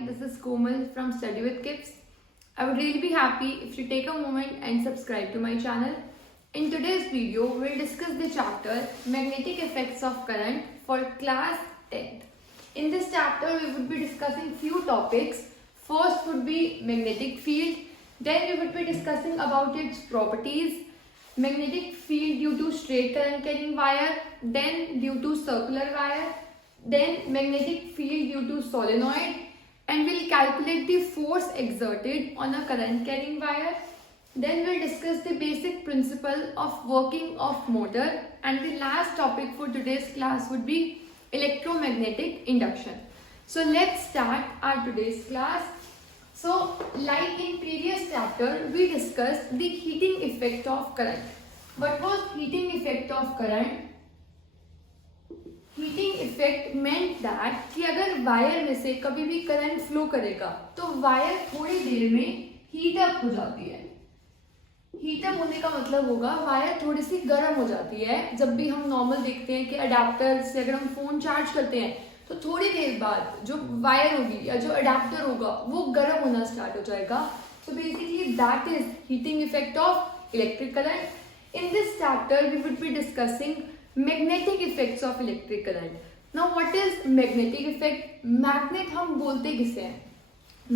this is Komal from Study with Kips. I would really be happy if you take a moment and subscribe to my channel. In today's video, we'll discuss the chapter Magnetic Effects of Current for class 10th. In this chapter, we would be discussing few topics. First would be magnetic field. Then we would be discussing about its properties. Magnetic field due to straight current carrying wire, then due to circular wire, then magnetic field due to solenoid, and we'll calculate the force exerted on a current carrying wire. Then we'll discuss the basic principle of working of motor, and the last topic for today's class would be electromagnetic induction. So let's start our today's class. So like in previous chapter, we discussed the heating effect of current. What was heating effect of current? Heating effect meant that कि अगर wire में से कभी भी current flow करेगा तो wire थोड़ी देर में हीट अप हो जाती है. हीट अप होने का मतलब होगा वायर थोड़ी सी गर्म हो जाती है. जब भी हम नॉर्मल देखते हैं कि अडेप्टर से अगर हम फोन चार्ज करते हैं तो थोड़ी देर बाद जो वायर होगी या जो अडेप्टर होगा वो गर्म होना स्टार्ट हो जाएगा. So basically that is heating effect of electric current. In this chapter we would be discussing magnetic effects of electric current. Now what is magnetic effect? Magnet हम बोलते किसे हैं?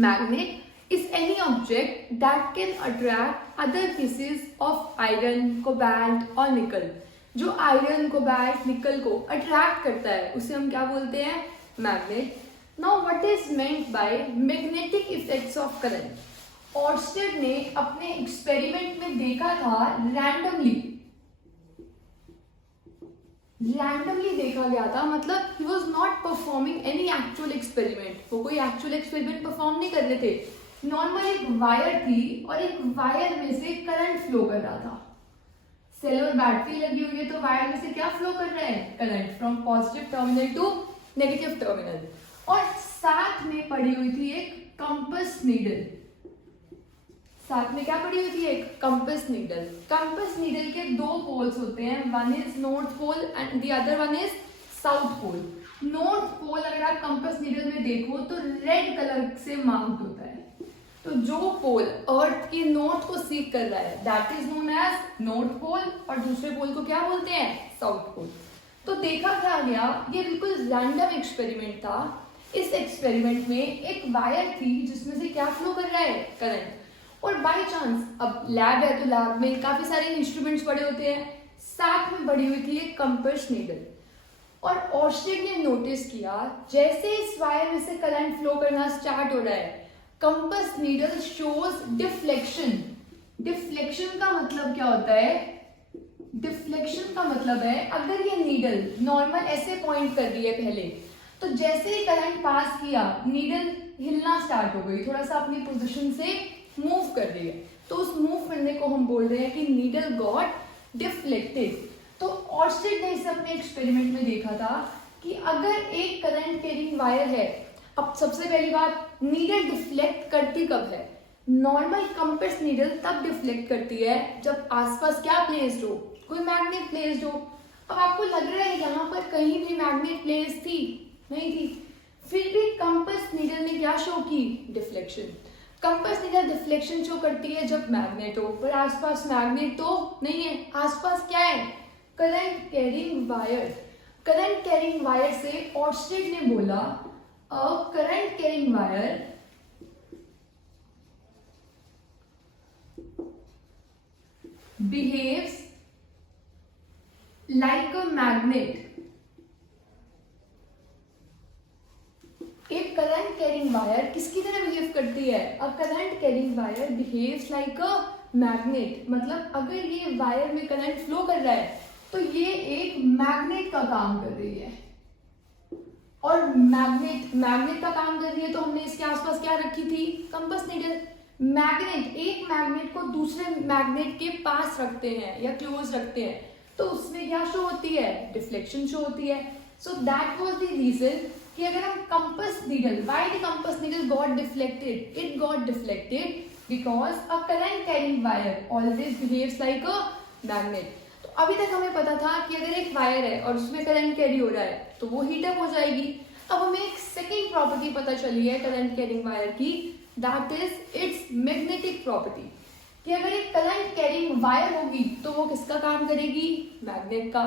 Magnet is any object that can attract other pieces of iron, cobalt or nickel. जो iron, cobalt, निकल को attract करता है उसे हम क्या बोलते हैं? Magnet. Now what is meant by magnetic effects of current? Oersted ने अपने एक्सपेरिमेंट में देखा था रैंडमली देखा गया था. मतलब he was not performing any actual experiment. वो कोई एक्चुअल एक्सपेरिमेंट परफॉर्म नहीं कर रहे थे. नॉर्मल एक वायर थी और एक वायर में से करंट फ्लो कर रहा था. सेल और बैटरी लगी हुई है तो वायर में से क्या फ्लो कर रहा है? Current from positive terminal to negative terminal. और साथ में पड़ी हुई थी एक कंपस नीडल. साथ में क्या पड़ी हुई थी? एक कंपस नीडल. कंपस नीडल के दो पोल्स होते हैं. One is north pole and the other one is south pole. North pole अगर आप कंपस नीडल में देखो तो रेड कलर से मार्क्ड होता है. तो जो पोल अर्थ के नॉर्थ को सीक कर रहा है that is known as north pole और दूसरे पोल को क्या बोलते हैं? South pole. तो देखा क्या गया, ये बिल्कुल रैंडम एक्सपेरिमेंट था. इस एक्सपेरिमेंट में एक वायर थी जिसमें से क्या फ्लो कर रहा है? करंट. और बाय चांस अब लैब है तो लैब में काफी सारे इंस्ट्रूमेंट्स पड़े होते हैं. साथ में पड़ी हुई थी एक कंपस नीडल. और ऑर्स्टेड ने नोटिस किया जैसे इस वायर में से करंट फ्लो करना स्टार्ट हो रहा है compass needle shows deflection. Deflection का मतलब क्या होता है? डिफ्लेक्शन का मतलब है अगर ये नीडल नॉर्मल ऐसे पॉइंट कर रही है पहले तो जैसे ही करंट पास किया नीडल हिलना स्टार्ट हो गई, थोड़ा सा अपनी पोजीशन से मूव कर रही है. तो उस मूव करने को हम बोल रहे हैं कि नीडल गॉट डिफ्लेक्टेड. तो ऑर्स्टेड ने इसे अपने एक्सपेरिमेंट में देखा था कि अगर एक करंट कैरिंग वायर है. अब सबसे पहली बात, नीडल डिफ्लेक्ट करती कब है? नॉर्मल कंपस नीडल तब डिफ्लेक्ट करती है जब आसपास क्या प्लेस्ड हो? कोई मैग्नेट प्लेस्ड हो. अब आपको लग रहा है यहाँ पर कहीं भी मैग्नेट प्लेस थी? नहीं थी. फिर भी कंपस नीडल ने क्या शो की? Deflection. Compass needle deflection show करती है जब मैग्नेट हो, पर आसपास मैग्नेट तो नहीं है. आसपास क्या है? Current carrying wire. Current carrying wire से ऑर्स्टेड ने बोला अ current carrying wire behaves like a magnet. एक करंट कैरिंग वायर किसकी तरह बिहेव करती है? अ current carrying wire behaves like a magnet. मतलब अगर ये वायर में करंट फ्लो कर रहा है तो ये एक मैग्नेट का काम कर रही है. और मैग्नेट का काम कर रही है तो हमने इसके आसपास क्या रखी थी? Compass needle. एक मैग्नेट को दूसरे मैग्नेट के पास रखते हैं या क्लोज रखते हैं तो उसमें क्या शो होती है? डिफ्लेक्शन शो होती है. So that was the reason कि अगर हम compass needle, why the compass needle got deflected? It got deflected because a current carrying wire always behaves like a magnet. तो अभी तक हमें पता था कि अगर एक वायर है और उसमें करंट कैरी हो रहा है तो वो हीट अप हो जाएगी. अब हमें एक सेकेंड प्रॉपर्टी पता चली है करंट कैरिंग वायर की, that is it's magnetic property, कि अगर एक करंट कैरिंग वायर होगी तो वो किसका काम करेगी, मैग्नेट का।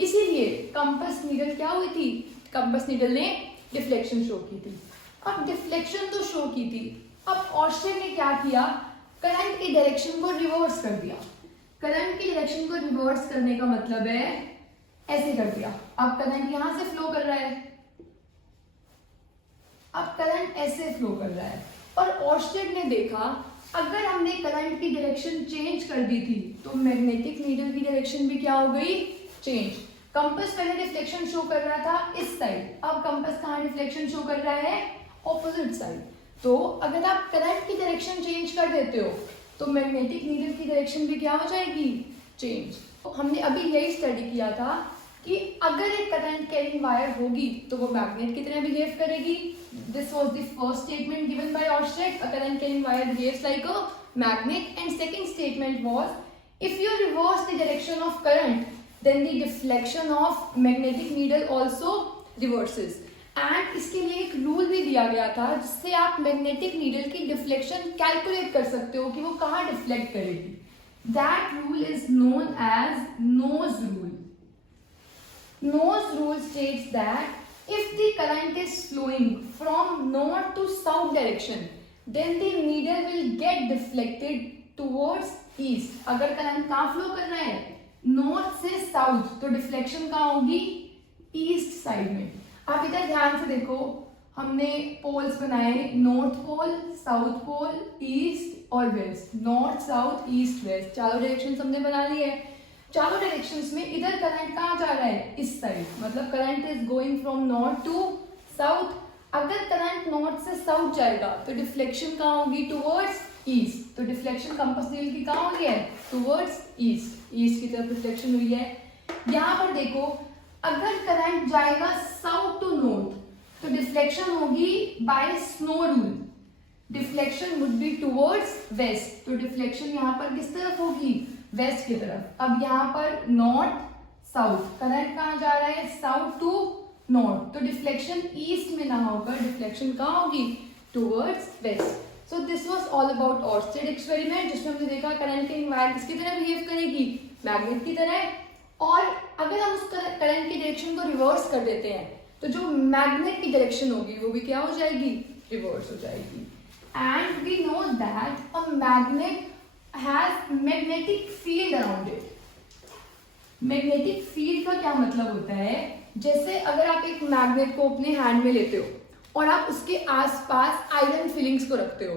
इसीलिए कंपास नीडल क्या हुई थी, कंपास नीडल ने डिफ्लेक्शन शो की थी। अब डिफ्लेक्शन तो शो की थी, अब ऑर्स्टेड ने क्या किया, करंट की डायरेक्शन को रिवर्स कर दिया। करंट की डायरेक्शन को रिवर्स करने का मतलब है ऐसे कर दिया। अब करंट यहां से फ्लो कर रहा है, अब करंट ऐसे फ्लो कर रहा है, और ऑर्स्टेड ने देखा अगर हमने करंट की डायरेक्शन चेंज कर दी थी तो मैग्नेटिक नीडल की डायरेक्शन भी क्या हो गई, चेंज। कंपास पहले डिफ्लेक्शन शो कर रहा था इस साइड, अब कंपास कहाँ डिफ्लेक्शन शो कर रहा है, ऑपोजिट साइड। तो अगर आप करंट की डायरेक्शन चेंज कर देते हो तो मैग्नेटिक नीडल की डायरेक्शन भी क्या हो जाएगी, चेंज। तो हमने अभी यही स्टडी किया था कि अगर एक करंट कैरिंग वायर होगी तो वो मैग्नेट की तरह बिहेव करेगी। This was the first statement given by Oersted, a current carrying wire behaves like a magnet. And second statement was if you reverse the direction of current then the deflection of magnetic needle also reverses। And इसके लिए एक rule भी दिया गया था जिससे आप magnetic needle की डिफ्लेक्शन कैलकुलेट कर सकते हो कि वो कहाँ डिफ्लेक्ट करेगी। That rule is known as nose rule. Nose rule states that if the current is flowing from north to south direction then the needle will get deflected towards east. अगर current कहाँ flow कर रहा है, north से south, तो deflection कहाँ होगी, east side में। आप इधर ध्यान से देखो, हमने पोल्स बनाए, north pole, south pole, east और west, north south east west, चारों डायरेक्शन हमने बना लिए। चारों डायरेक्शंस में इधर करंट कहाँ जा रहा है, इस साइड, मतलब current is going from north to south. अगर करंट नॉर्थ से साउथ जाएगा तो डिफ्लेक्शन कहाँ होगी, टुवर्ड्स ईस्ट। तो डिफ्लेक्शन कंपास नीडल की कहाँ हो गई है, टुवर्ड्स ईस्ट, ईस्ट की तरफ डिफ्लेक्शन हुई है। यहाँ पर देखो अगर करंट जाएगा साउथ टू नॉर्थ तो डिफ्लेक्शन होगी by snow rule, deflection would be towards west. तो डिफ्लेक्शन यहाँ पर किस तरफ होगी, वेस्ट की तरफ। अब यहाँ पर नॉर्थ साउथ, करंट कहाँ जा रहा है, साउथ टू नॉर्थ, तो डिफ्लेक्शन ईस्ट में ना होकर डिफ्लेक्शन कहाँ होगी, towards west. So this was all about Oersted experiment, जिसमें हमने देखा करंट कैरिंग वायर किसकी तरह बिहेव करेगी, मैग्नेट की तरह। और अगर हम उस करंट की डायरेक्शन को रिवर्स कर देते हैं तो जो मैग्नेट की डायरेक्शन होगी वो भी क्या हो जाएगी, रिवर्स हो जाएगी। And we know that a magnet has magnetic field around it. Magnetic field का क्या मतलब होता है, जैसे अगर आप एक मैग्नेट को अपने हैंड में लेते हो और आप उसके आसपास आयरन फिलिंग्स को रखते हो,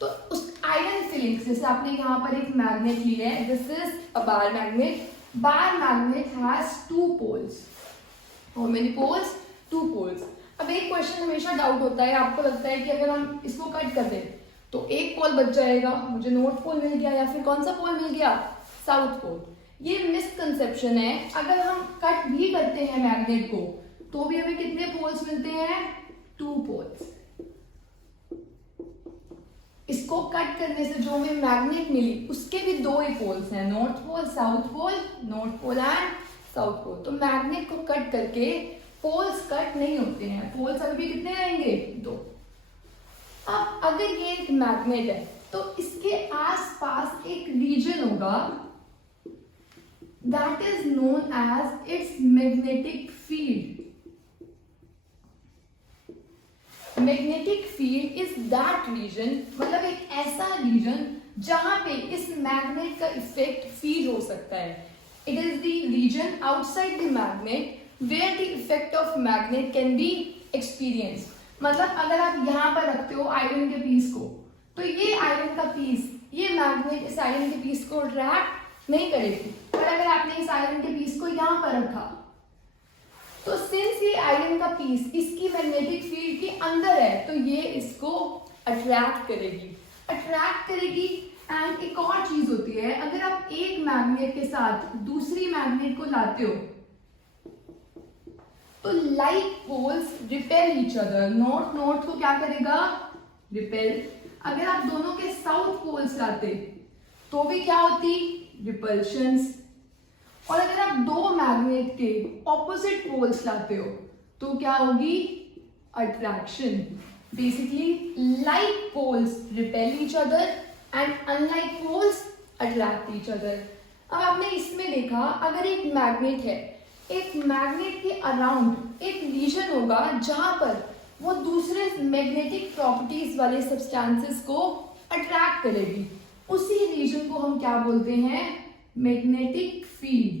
तो उस आयरन फिलिंग्स, जैसे आपने यहाँ पर एक मैग्नेट लिया है, this is a bar magnet. Bar magnet has two poles. How many poles, two poles. अब एक क्वेश्चन हमेशा डाउट होता है, आपको लगता है कि अगर हम इसको कट कर दें तो एक पोल बच जाएगा, मुझे नॉर्थ पोल मिल गया, या फिर कौन सा पोल मिल गया, साउथ पोल। ये मिसकंसेप्शन है। अगर हम कट भी करते हैं मैग्नेट को तो भी हमें कितने पोल्स मिलते हैं, टू पोल्स। इसको कट करने से जो हमें मैग्नेट मिली उसके भी दो ही पोल्स हैं, north pole south pole, north pole and south pole. तो मैग्नेट को कट करके पोल्स कट नहीं होते हैं, पोल्स अभी भी कितने रहेंगे, दो। अब अगर ये एक मैग्नेट है तो इसके आसपास एक रीजन होगा that is known as its magnetic field. Magnetic field is that region, मतलब एक ऐसा रीजन जहां पे इस मैग्नेट का इफेक्ट फील हो सकता है। It is the region outside the magnet where the effect of magnet can be experience. मतलब अगर आप यहाँ पर रखते हो आयरन के पीस को, तो ये आयरन का पीस, ये मैग्नेट इस आयरन के पीस को अट्रैक्ट नहीं करेगी। पर अगर आपने इस आयरन के पीस को यहाँ पर रखा तो सिंस ये आयरन का पीस इसकी मैग्नेटिक फील्ड के अंदर है तो ये इसको अट्रैक्ट करेगी। एंड एक और चीज होती है, अगर आप एक मैग्नेट के साथ दूसरी मैग्नेट को लाते हो तो like poles repel each other. North north को क्या करेगा, रिपेल। अगर आप दोनों के साउथ पोल्स लाते तो भी क्या होती, रिपल्शंस। और अगर आप दो मैग्नेट के ऑपोजिट पोल्स लाते हो तो क्या होगी, attraction. Basically, like poles repel each other and unlike poles attract each other. अब आपने इसमें देखा, अगर एक मैग्नेट है, एक मैग्नेट के अराउंड एक रीजन होगा जहां पर वो दूसरे मैग्नेटिक प्रॉपर्टीज वाले सब्सटेंसेस को अट्रैक्ट करेगी, उसी रीजन को हम क्या बोलते हैं? Magnetic field.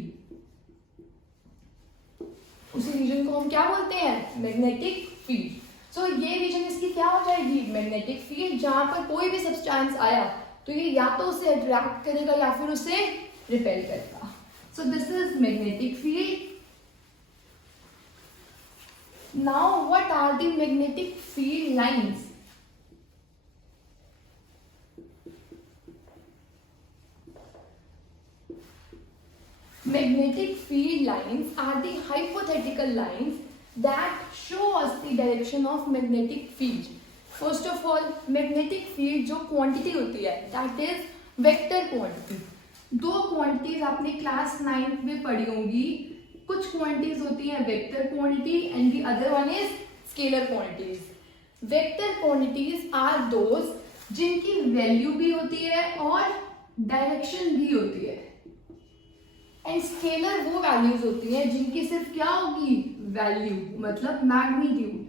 उसी रीजन को हम क्या बोलते हैं? Magnetic field. सो ये रीजन इसकी क्या हो जाएगी? Magnetic field. जहां पर कोई भी सब्सटेंस आया तो ये या तो उसे अट्रैक्ट करेगा या फिर उसे रिपेल करेगा। So this is magnetic field. Now what are the magnetic field lines? Magnetic field lines are the hypothetical lines that show us the direction of magnetic field. First of all, magnetic field जो quantity होती है, that is vector quantity. दो quantities आपने class 9th में पढ़ी होंगी. कुछ quantities होती हैं vector quantity and the other one is scalar quantities. Vector quantities are those जिनकी value भी होती है और direction भी होती है. एंड स्केलर वो वैल्यूज होती हैं जिनकी सिर्फ क्या होगी? वैल्यू, मतलब मैग्नीट्यूड।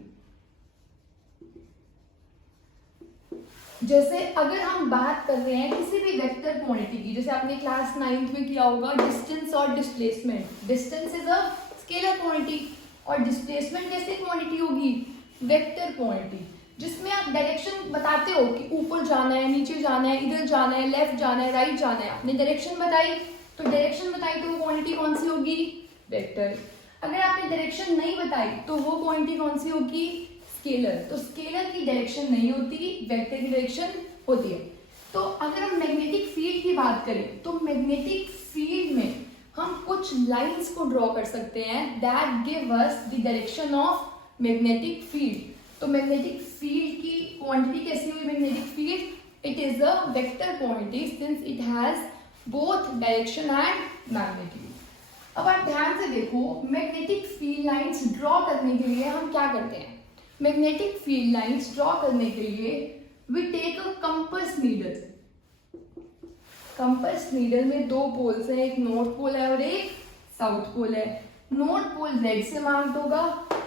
जैसे अगर हम बात कर रहे हैं किसी भी वेक्टर क्वांटिटी की, जैसे आपने क्लास 9th में किया होगा डिस्टेंस और displacement. Distance is a scalar quantity और डिस्प्लेसमेंट कैसी क्वांटिटी होगी? वेक्टर क्वांटिटी, जिसमें आप डायरेक्शन बताते हो कि ऊपर जाना है, नीचे जाना है, इधर जाना है, लेफ्ट जाना है, राइट जाना है। आपने डायरेक्शन बताई, तो डायरेक्शन बताई तो वो क्वांटिटी कौन सी होगी? वेक्टर। अगर आपने डायरेक्शन नहीं बताई तो वो क्वांटिटी कौन सी होगी? स्केलर। तो स्केलर की डायरेक्शन नहीं होती, वेक्टर की डायरेक्शन होती है। तो अगर हम मैग्नेटिक फील्ड की बात करें तो मैग्नेटिक फील्ड में हम कुछ लाइंस को ड्रॉ कर सकते हैं that give us the direction of magnetic field. तो मैग्नेटिक फील्ड की क्वांटिटी कैसी हुई? Magnetic field, it is a vector quantity since it has both direction and magnitude. अब आप ध्यान से देखो, मैग्नेटिक फील्ड लाइंस ड्रॉ करने के लिए हम क्या करते हैं? मैग्नेटिक फील्ड लाइंस ड्रॉ करने के लिए we take a compass needle. Compass needle में दो पोल्स हैं, एक नॉर्थ पोल है और एक साउथ पोल है। नॉर्थ पोल जेड से मार्क्ड होगा।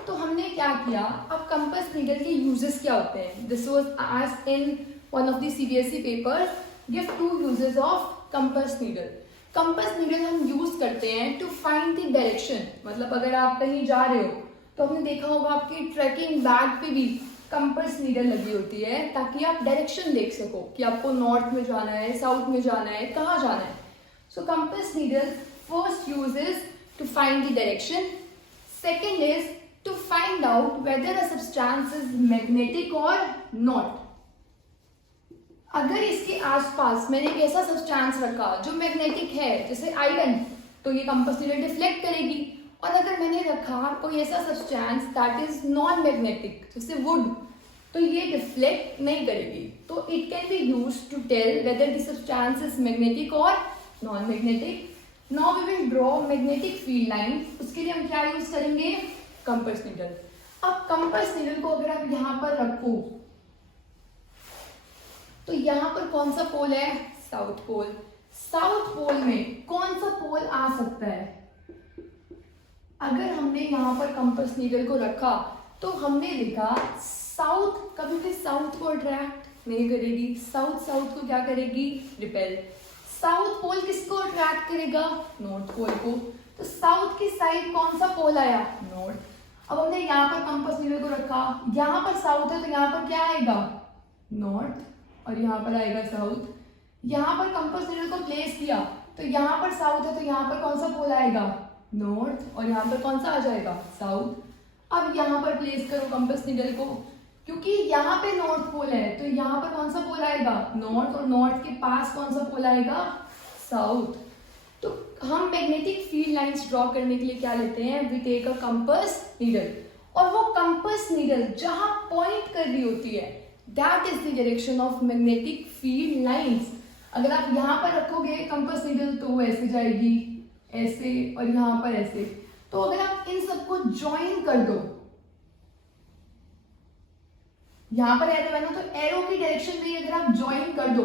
तो हमने क्या किया, अब कंपास नीडल के यूजेस क्या होते हैं? This was asked in one of the CBSE papers, give two uses of compass needle. Compass needle हम यूज करते हैं टू फाइंड द डायरेक्शन। मतलब अगर आप कहीं जा रहे हो तो आपने देखा होगा आपकी ट्रैकिंग बैग पे भी कंपास नीडल लगी होती है ताकि आप डायरेक्शन देख सको कि आपको नॉर्थ में जाना है, साउथ में जाना है, कहाँ जाना है। So compass needle first use is to find the direction, second is to find out whether a substance is magnetic or not. अगर इसके आसपास मैंने एक ऐसा सब्सटेंस रखा जो मैग्नेटिक है, जैसे आयरन, तो ये कंपास नीडल डिफ्लेक्ट करेगी। और अगर मैंने रखा कोई ऐसा substance that is non magnetic, जैसे वुड, तो ये डिफ्लेक्ट नहीं करेगी। तो it can be used to tell whether the substance is magnetic or non magnetic. Now we will draw magnetic field line. उसके लिए हम क्या यूज करेंगे? Compass needle. अब कंपास नीडल को अगर आप यहाँ पर रखो तो यहाँ पर कौन सा पोल है? South pole. साउथ पोल में कौन सा पोल आ सकता है? अगर हमने यहाँ पर कंपास नीडल को रखा तो हमने देखा साउथ कभी भी साउथ को अट्रैक्ट नहीं करेगी, साउथ साउथ को क्या करेगी? रिपेल। साउथ पोल किसको अट्रैक्ट करेगा? नॉर्थ पोल को। तो साउथ की साइड कौन सा पोल आया? नॉर्थ। अब हमने यहाँ पर कंपास नीडल को रखा, यहाँ पर साउथ है तो यहाँ पर क्या आएगा? नॉर्थ, और यहाँ पर आएगा साउथ। यहाँ पर कंपास नीडल को प्लेस किया तो यहाँ पर साउथ है तो यहाँ पर कौन सा पोल आएगा? नॉर्थ, और यहाँ पर कौन सा आ जाएगा? साउथ। अब यहाँ पर प्लेस करो कंपास नीडल को, क्योंकि यहाँ पे नॉर्थ पोल है तो यहाँ पर कौन सा पोल आएगा? नॉर्थ, और नॉर्थ के पास कौन सा पोल आएगा? साउथ। तो हम मैग्नेटिक फील्ड लाइंस ड्रॉ करने के लिए क्या लेते हैं? We take a compass needle, और वो कंपास नीडल जहां पॉइंट कर रही होती है that is the direction of magnetic field lines. अगर आप यहाँ पर रखोगे कंपास नीडल तो वो ऐसे जाएगी, ऐसे, और यहाँ पर ऐसे। तो अगर आप इन सबको ज्वाइन कर दो यहाँ पर एरो है ना, तो एरो की डायरेक्शन में अगर आप ज्वाइन कर दो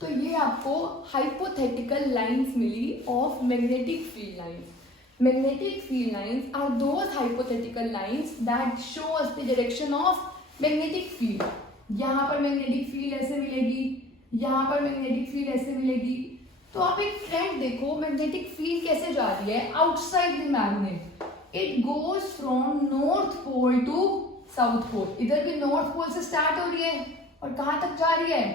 तो ये आपको हाइपोथेटिकल लाइंस मिली of magnetic field lines. Magnetic field lines are those hypothetical lines that show us the direction of magnetic field. यहाँ पर मैग्नेटिक फील्ड ऐसे मिलेगी, यहाँ पर मैग्नेटिक फील्ड ऐसे मिलेगी. तो आप एक ट्रेंड देखो, मैग्नेटिक फील्ड कैसे जा रही है outside the magnet. It goes from north pole to south pole. इधर भी नॉर्थ पोल से स्टार्ट हो रही है और कहाँ तक जा रही है,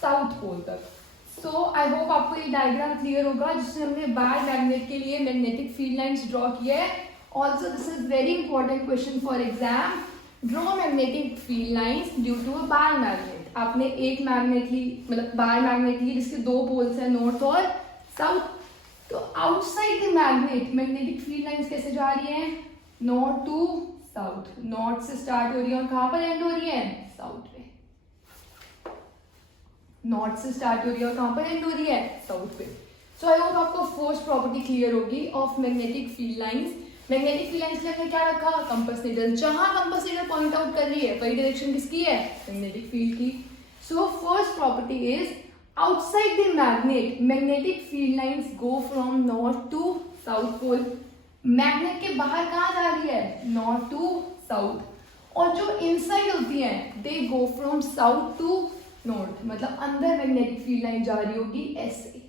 साउथ पोल तक. सो आई होप आपको ये डायग्राम क्लियर होगा जिसमें हमने बार मैग्नेट के लिए मैग्नेटिक फील्ड लाइंस ड्रॉ किया है. Also this is very important question for exam. Draw magnetic field lines due to a bar magnet. आपने एक मैग्नेट ली, मतलब बार मैग्नेट ली जिसके दो पोल्स हैं नॉर्थ और साउथ. तो outside the magnet magnetic field lines कैसे जा रही हैं, नॉर्थ टू साउथ. नॉर्थ से स्टार्ट हो रही है और कहाँ पर एंड हो रही है, साउथ पे. नॉर्थ से स्टार्ट हो रही है और कहाँ पर एंड हो रही है, साउथ पे. सो आई होप आपको फोर्स प्रॉपर्टी क्लियर होगी of magnetic field lines. Magnetic field lines हमने क्या रखा, कंपास नीडल. जहां कंपास नीडल पॉइंट आउट कर रही है वही डायरेक्शन किसकी है, मैग्नेटिक फील्ड की. So first property is outside the magnet magnetic field lines go from north to south pole. Magnet के बाहर कहाँ जा रही है, नॉर्थ टू साउथ. और जो इनसाइड होती है they go from south to north. मतलब अंदर मैग्नेटिक फील्ड लाइन जा रही होगी ऐसे.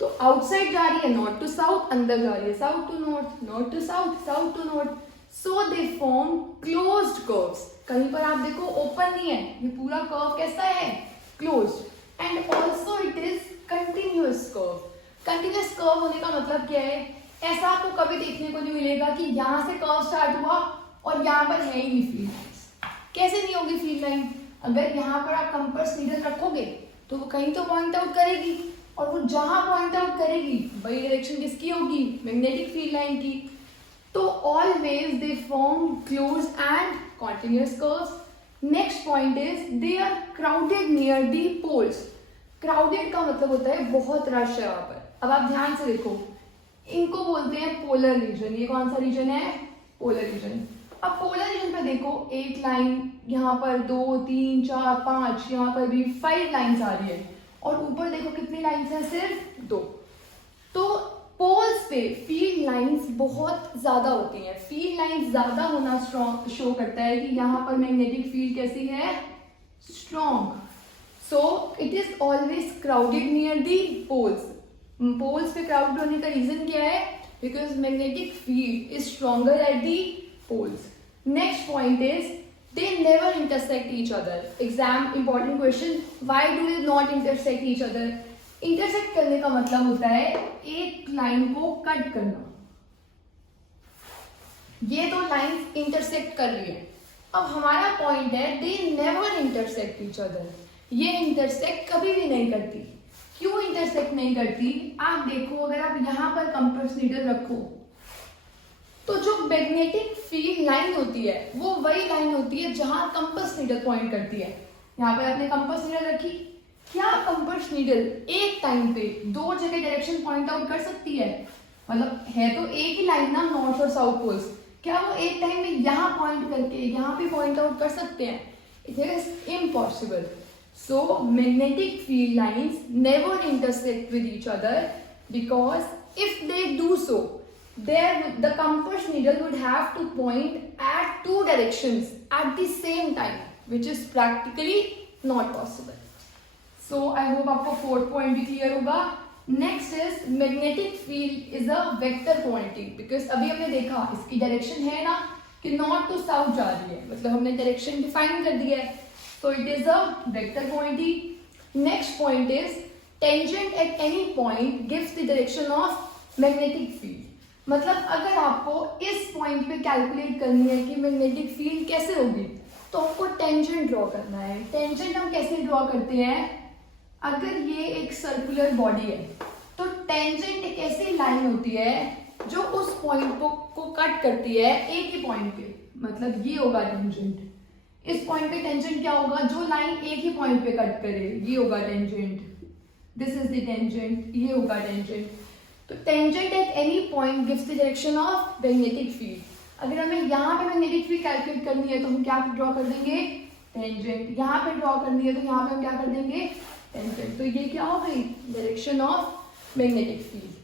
तो आउटसाइड जा रही है नॉर्थ टू साउथ, अंदर जा रही है south to north, north to south, south to north. So they form closed curves. कहीं पर आप देखो ओपन नहीं है, ये पूरा कर्व कैसा है, closed. And also it is continuous curve. Continuous curve होने का मतलब क्या है, ऐसा आपको कभी देखने को नहीं मिलेगा कि यहाँ से कर्व स्टार्ट हुआ और यहाँ पर है ही नहीं फील्ड लाइंस. कैसे नहीं होगी फील्ड लाइन, अगर यहाँ पर आप कंपास नीडल रखोगे तो वो कहीं तो पॉइंट आउट करेगी और वो जहां पॉइंट आउट करेगी वही डायरेक्शन किसकी होगी, मैग्नेटिक फील्ड लाइन की. तो always they form close and continuous curves. Next point is they are crowded near the poles. Crowded का मतलब होता है बहुत रश है वहां पर. अब आप ध्यान से देखो, इनको बोलते हैं पोलर रीजन. ये कौन सा रीजन है, पोलर रीजन. अब पोलर रीजन पे देखो, एक लाइन यहाँ पर, 2 3 4 5, यहाँ पर भी 5 लाइन्स आ रही है और ऊपर देखो कितनी लाइन्स हैं, सिर्फ 2. तो पोल्स पे फील्ड लाइंस बहुत ज्यादा होती हैं. फील्ड लाइंस ज्यादा होना स्ट्रॉन्ग शो करता है कि यहाँ पर मैग्नेटिक फील्ड कैसी है, strong. So it is always crowded near the poles. Poles पे क्राउड होने का रीजन क्या है, because magnetic field is stronger at the poles. Next point is they never intersect each other. Exam important question. Why do they not intersect each other? Intersect करने का मतलब होता है एक लाइन को कट करना. ये दो लाइंस इंटरसेक्ट कर रही है. अब हमारा पॉइंट है they never intersect each other. ये इंटरसेक्ट कभी भी नहीं करती. क्यों इंटरसेक्ट नहीं करती, आप देखो, अगर आप यहाँ पर कंपास नीडल रखो तो जो मैग्नेटिक फील्ड लाइन होती है वो वही लाइन होती है जहां कंपास नीडल पॉइंट करती है. यहाँ पे आपने कंपास नीडल रखी, क्या कंपास नीडल एक टाइम पे दो जगह डायरेक्शन पॉइंट आउट कर सकती है, मतलब है तो एक ही लाइन ना, नॉर्थ और साउथ पोल्स, क्या वो एक टाइम में यहाँ पॉइंट करके यहाँ पे पॉइंट आउट कर सकते हैं, it is impossible. So magnetic field lines never intersect with each other because if they do so there the compass needle would have to point at two directions at the same time, which is practically not possible. So I hope आपको fourth point भी clear होगा. Next is magnetic field is a vector quantity because अभी हमने देखा इसकी direction है ना कि नॉर्थ टू साउथ जा रही है, मतलब हमने डायरेक्शन डिफाइन कर दिया है. So it is a vector quantity. Next point is tangent at any point gives the direction of magnetic field. मतलब अगर आपको इस पॉइंट पे कैलकुलेट करनी है कि मैग्नेटिक फील्ड कैसे होगी तो आपको टेंजेंट ड्रॉ करना है. टेंजेंट हम कैसे ड्रॉ करते हैं, अगर ये एक सर्कुलर बॉडी है तो टेंजेंट एक ऐसी लाइन होती है जो उस पॉइंट को कट करती है एक ही पॉइंट पे, मतलब ये होगा टेंजेंट. इस पॉइंट पे टेंजेंट क्या होगा, जो लाइन एक ही पॉइंट पे कट करे, ये होगा tangent. This is the tangent, ये होगा टेंजेंट. तो tangent at any point gives the direction of magnetic field. अगर हमें यहाँ पे मैग्नेटिक फील्ड कैलकुलेट करनी है तो हम क्या ड्रॉ कर देंगे, टेंजेंट। यहाँ पे ड्रॉ करनी है तो यहाँ पे हम क्या कर देंगे, टेंजेंट। तो ये क्या हो गई, direction of magnetic field.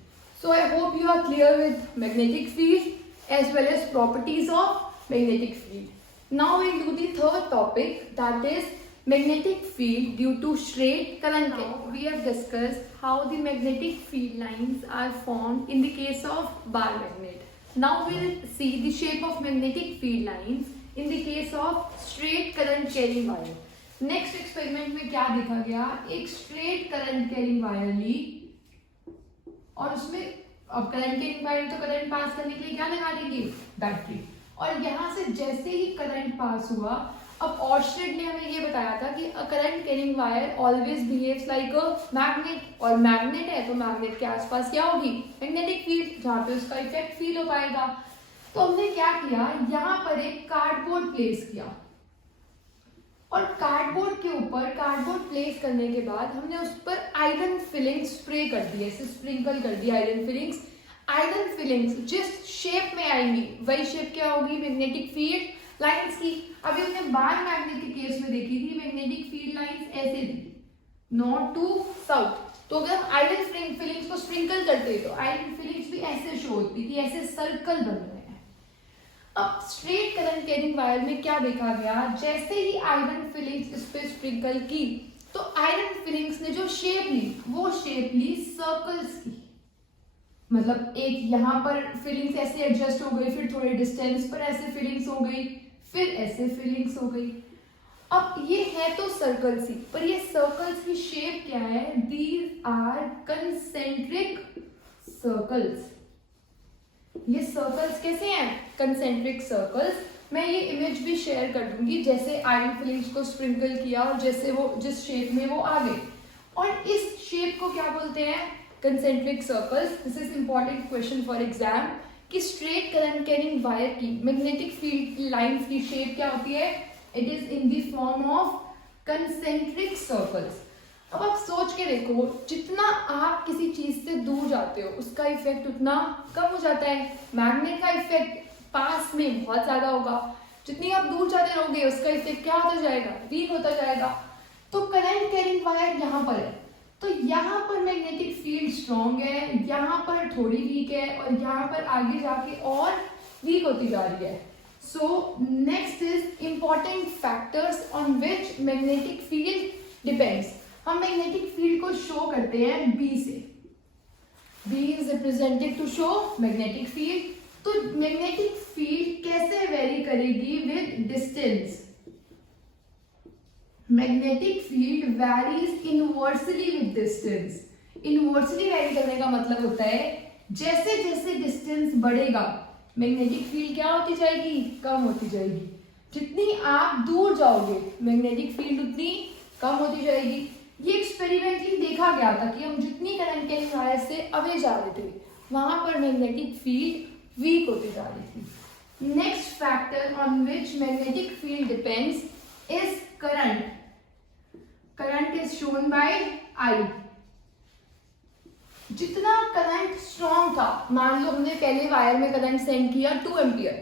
So I hope you are clear with magnetic field as well as properties of magnetic field. Now we'll do the third topic, that is magnetic field due to straight current. Now we have discussed how the magnetic field lines are formed in the case of bar magnet. Now we'll see the shape of magnetic field lines in the case of straight current carrying wire. Next experiment में क्या देखा गया, एक straight current carrying wire ली और उसमें अब current carrying wire तो current pass करने के लिए क्या लगा देंगे, बैटरी। और यहाँ से जैसे ही करंट पास हुआ, अब ऑर्स्टेड ने हमें ये बताया था कि अ current carrying wire always behaves like a magnet, और मैग्नेट है तो मैग्नेट के आसपास क्या होगी, मैग्नेटिक फील्ड, जहाँ पे उसका इफेक्ट फील हो पाएगा। तो हमने क्या किया, यहाँ पर एक कार्डबोर्ड प्लेस किया और कार्डबोर्ड के ऊपर कार्डबोर्ड प्लेस करने के बाद हमने उस पर आयरन फिलिंग स्प्रे कर दी, ऐसे स्प्रिंकल कर दी आयरन फिलिंग्स। आयरन फिलिंग्स जिस शेप में आएंगी वही शेप क्या होगी, मैग्नेटिक फील्ड लाइंस की। अभी हमने बार मैग्नेट के केस में देखी थी, मैग्नेटिक फील्ड लाइंस ऐसे थी, नॉर्थ टू साउथ। तो अगर हम आयरन फिलिंग्स को स्प्रिंकल करते तो आयरन फिलिंग्स भी ऐसे शो होती थी, ऐसे सर्कल बन रहे हैं। अब स्ट्रेट करंट कैरिंग वायर में क्या देखा गया, जैसे ही आयरन फिलिंग्स इस पे स्प्रिंकल की तो आयरन फिलिंग्स ने जो शेप ली वो शेप ली सर्कल्स की। मतलब एक यहाँ पर फिलिंग्स ऐसे एडजस्ट हो गई, फिर थोड़े डिस्टेंस पर ऐसे फिलिंग्स हो गई, फिर ऐसे फिलिंग्स हो गई। अब ये है तो सर्कल्स ही, पर ये सर्कल्स की शेप क्या है, दीज आर कंसेंट्रिक सर्कल्स। ये सर्कल्स कैसे हैं, कंसेंट्रिक सर्कल्स। मैं ये इमेज भी शेयर कर दूंगी, जैसे आयरन फिलिंग्स को स्प्रिंकल किया और जैसे वो जिस शेप में वो आ गए। और इस शेप को क्या बोलते हैं, concentric circles. This is important question for exam कि स्ट्रेट करंट कैरिंग वायर की मैग्नेटिक फील्ड लाइंस की शेप क्या होती है, it is in the form of concentric circles. अब आप सोच के देखो, जितना आप किसी चीज से दूर जाते हो उसका इफेक्ट उतना कम हो जाता है। मैग्नेट का इफेक्ट पास में बहुत ज्यादा होगा, जितनी आप दूर जाते रहोगे उसका इफेक्ट क्या होता जाएगा, वीक होता जाएगा। तो करंट कैरिंग वायर यहाँ पर है, तो यहाँ पर मैग्नेटिक फील्ड स्ट्रॉन्ग है, यहाँ पर थोड़ी वीक है, और यहाँ पर आगे जाके और वीक होती जा रही है। So next is important factors on which magnetic field depends. हम मैग्नेटिक फील्ड को शो करते हैं बी से, B is represented to show magnetic field. तो मैग्नेटिक फील्ड कैसे वेरी करेगी, with distance. Magnetic field varies inversely with distance. Inversely vary करने का मतलब होता है जैसे जैसे डिस्टेंस बढ़ेगा मैग्नेटिक फील्ड क्या होती जाएगी, कम होती जाएगी। जितनी आप दूर जाओगे मैग्नेटिक फील्ड उतनी कम होती जाएगी। ये एक्सपेरिमेंटली देखा गया था कि हम जितनी करंट कैरिंग वायर से अवे जा रहे थे वहां पर मैग्नेटिक फील्ड वीक होती जा रही थी। Next factor on which magnetic field depends is current. Current is shown by I. जितना करंट स्ट्रॉन्ग था, मान लो हमने पहले वायर में करंट सेंड किया 2 एम्पियर,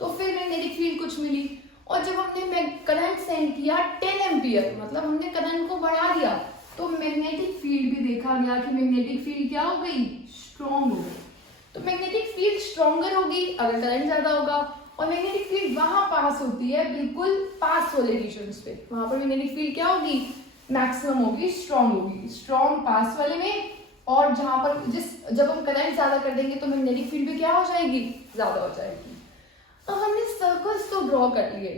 तो फिर मैग्नेटिक फील्ड कुछ मिली। और जब हमने करंट सेंड किया 10 एम्पियर, मतलब हमने करंट को बढ़ा दिया, तो मैग्नेटिक फील्ड भी देखा गया कि मैग्नेटिक फील्ड क्या हो गई, स्ट्रॉन्ग हो गई। तो मैग्नेटिक फील्ड स्ट्रॉन्गर होगी अगर करंट ज्यादा होगा, और मैग्नेटिक फील्ड वहां पास होती है बिल्कुल पास वाले रीजन्स पे, वहां पर मैग्नेटिक फील्ड क्या होगी, मैक्सिमम होगी, स्ट्रॉन्ग होगी, स्ट्रॉन्ग पास वाले में। और जहां पर जब हम करंट ज्यादा कर देंगे तो मैग्नेटिक फील्ड भी क्या हो जाएगी, ज्यादा हो जाएगी। अब हमने सर्कल्स तो ड्रॉ कर लिए,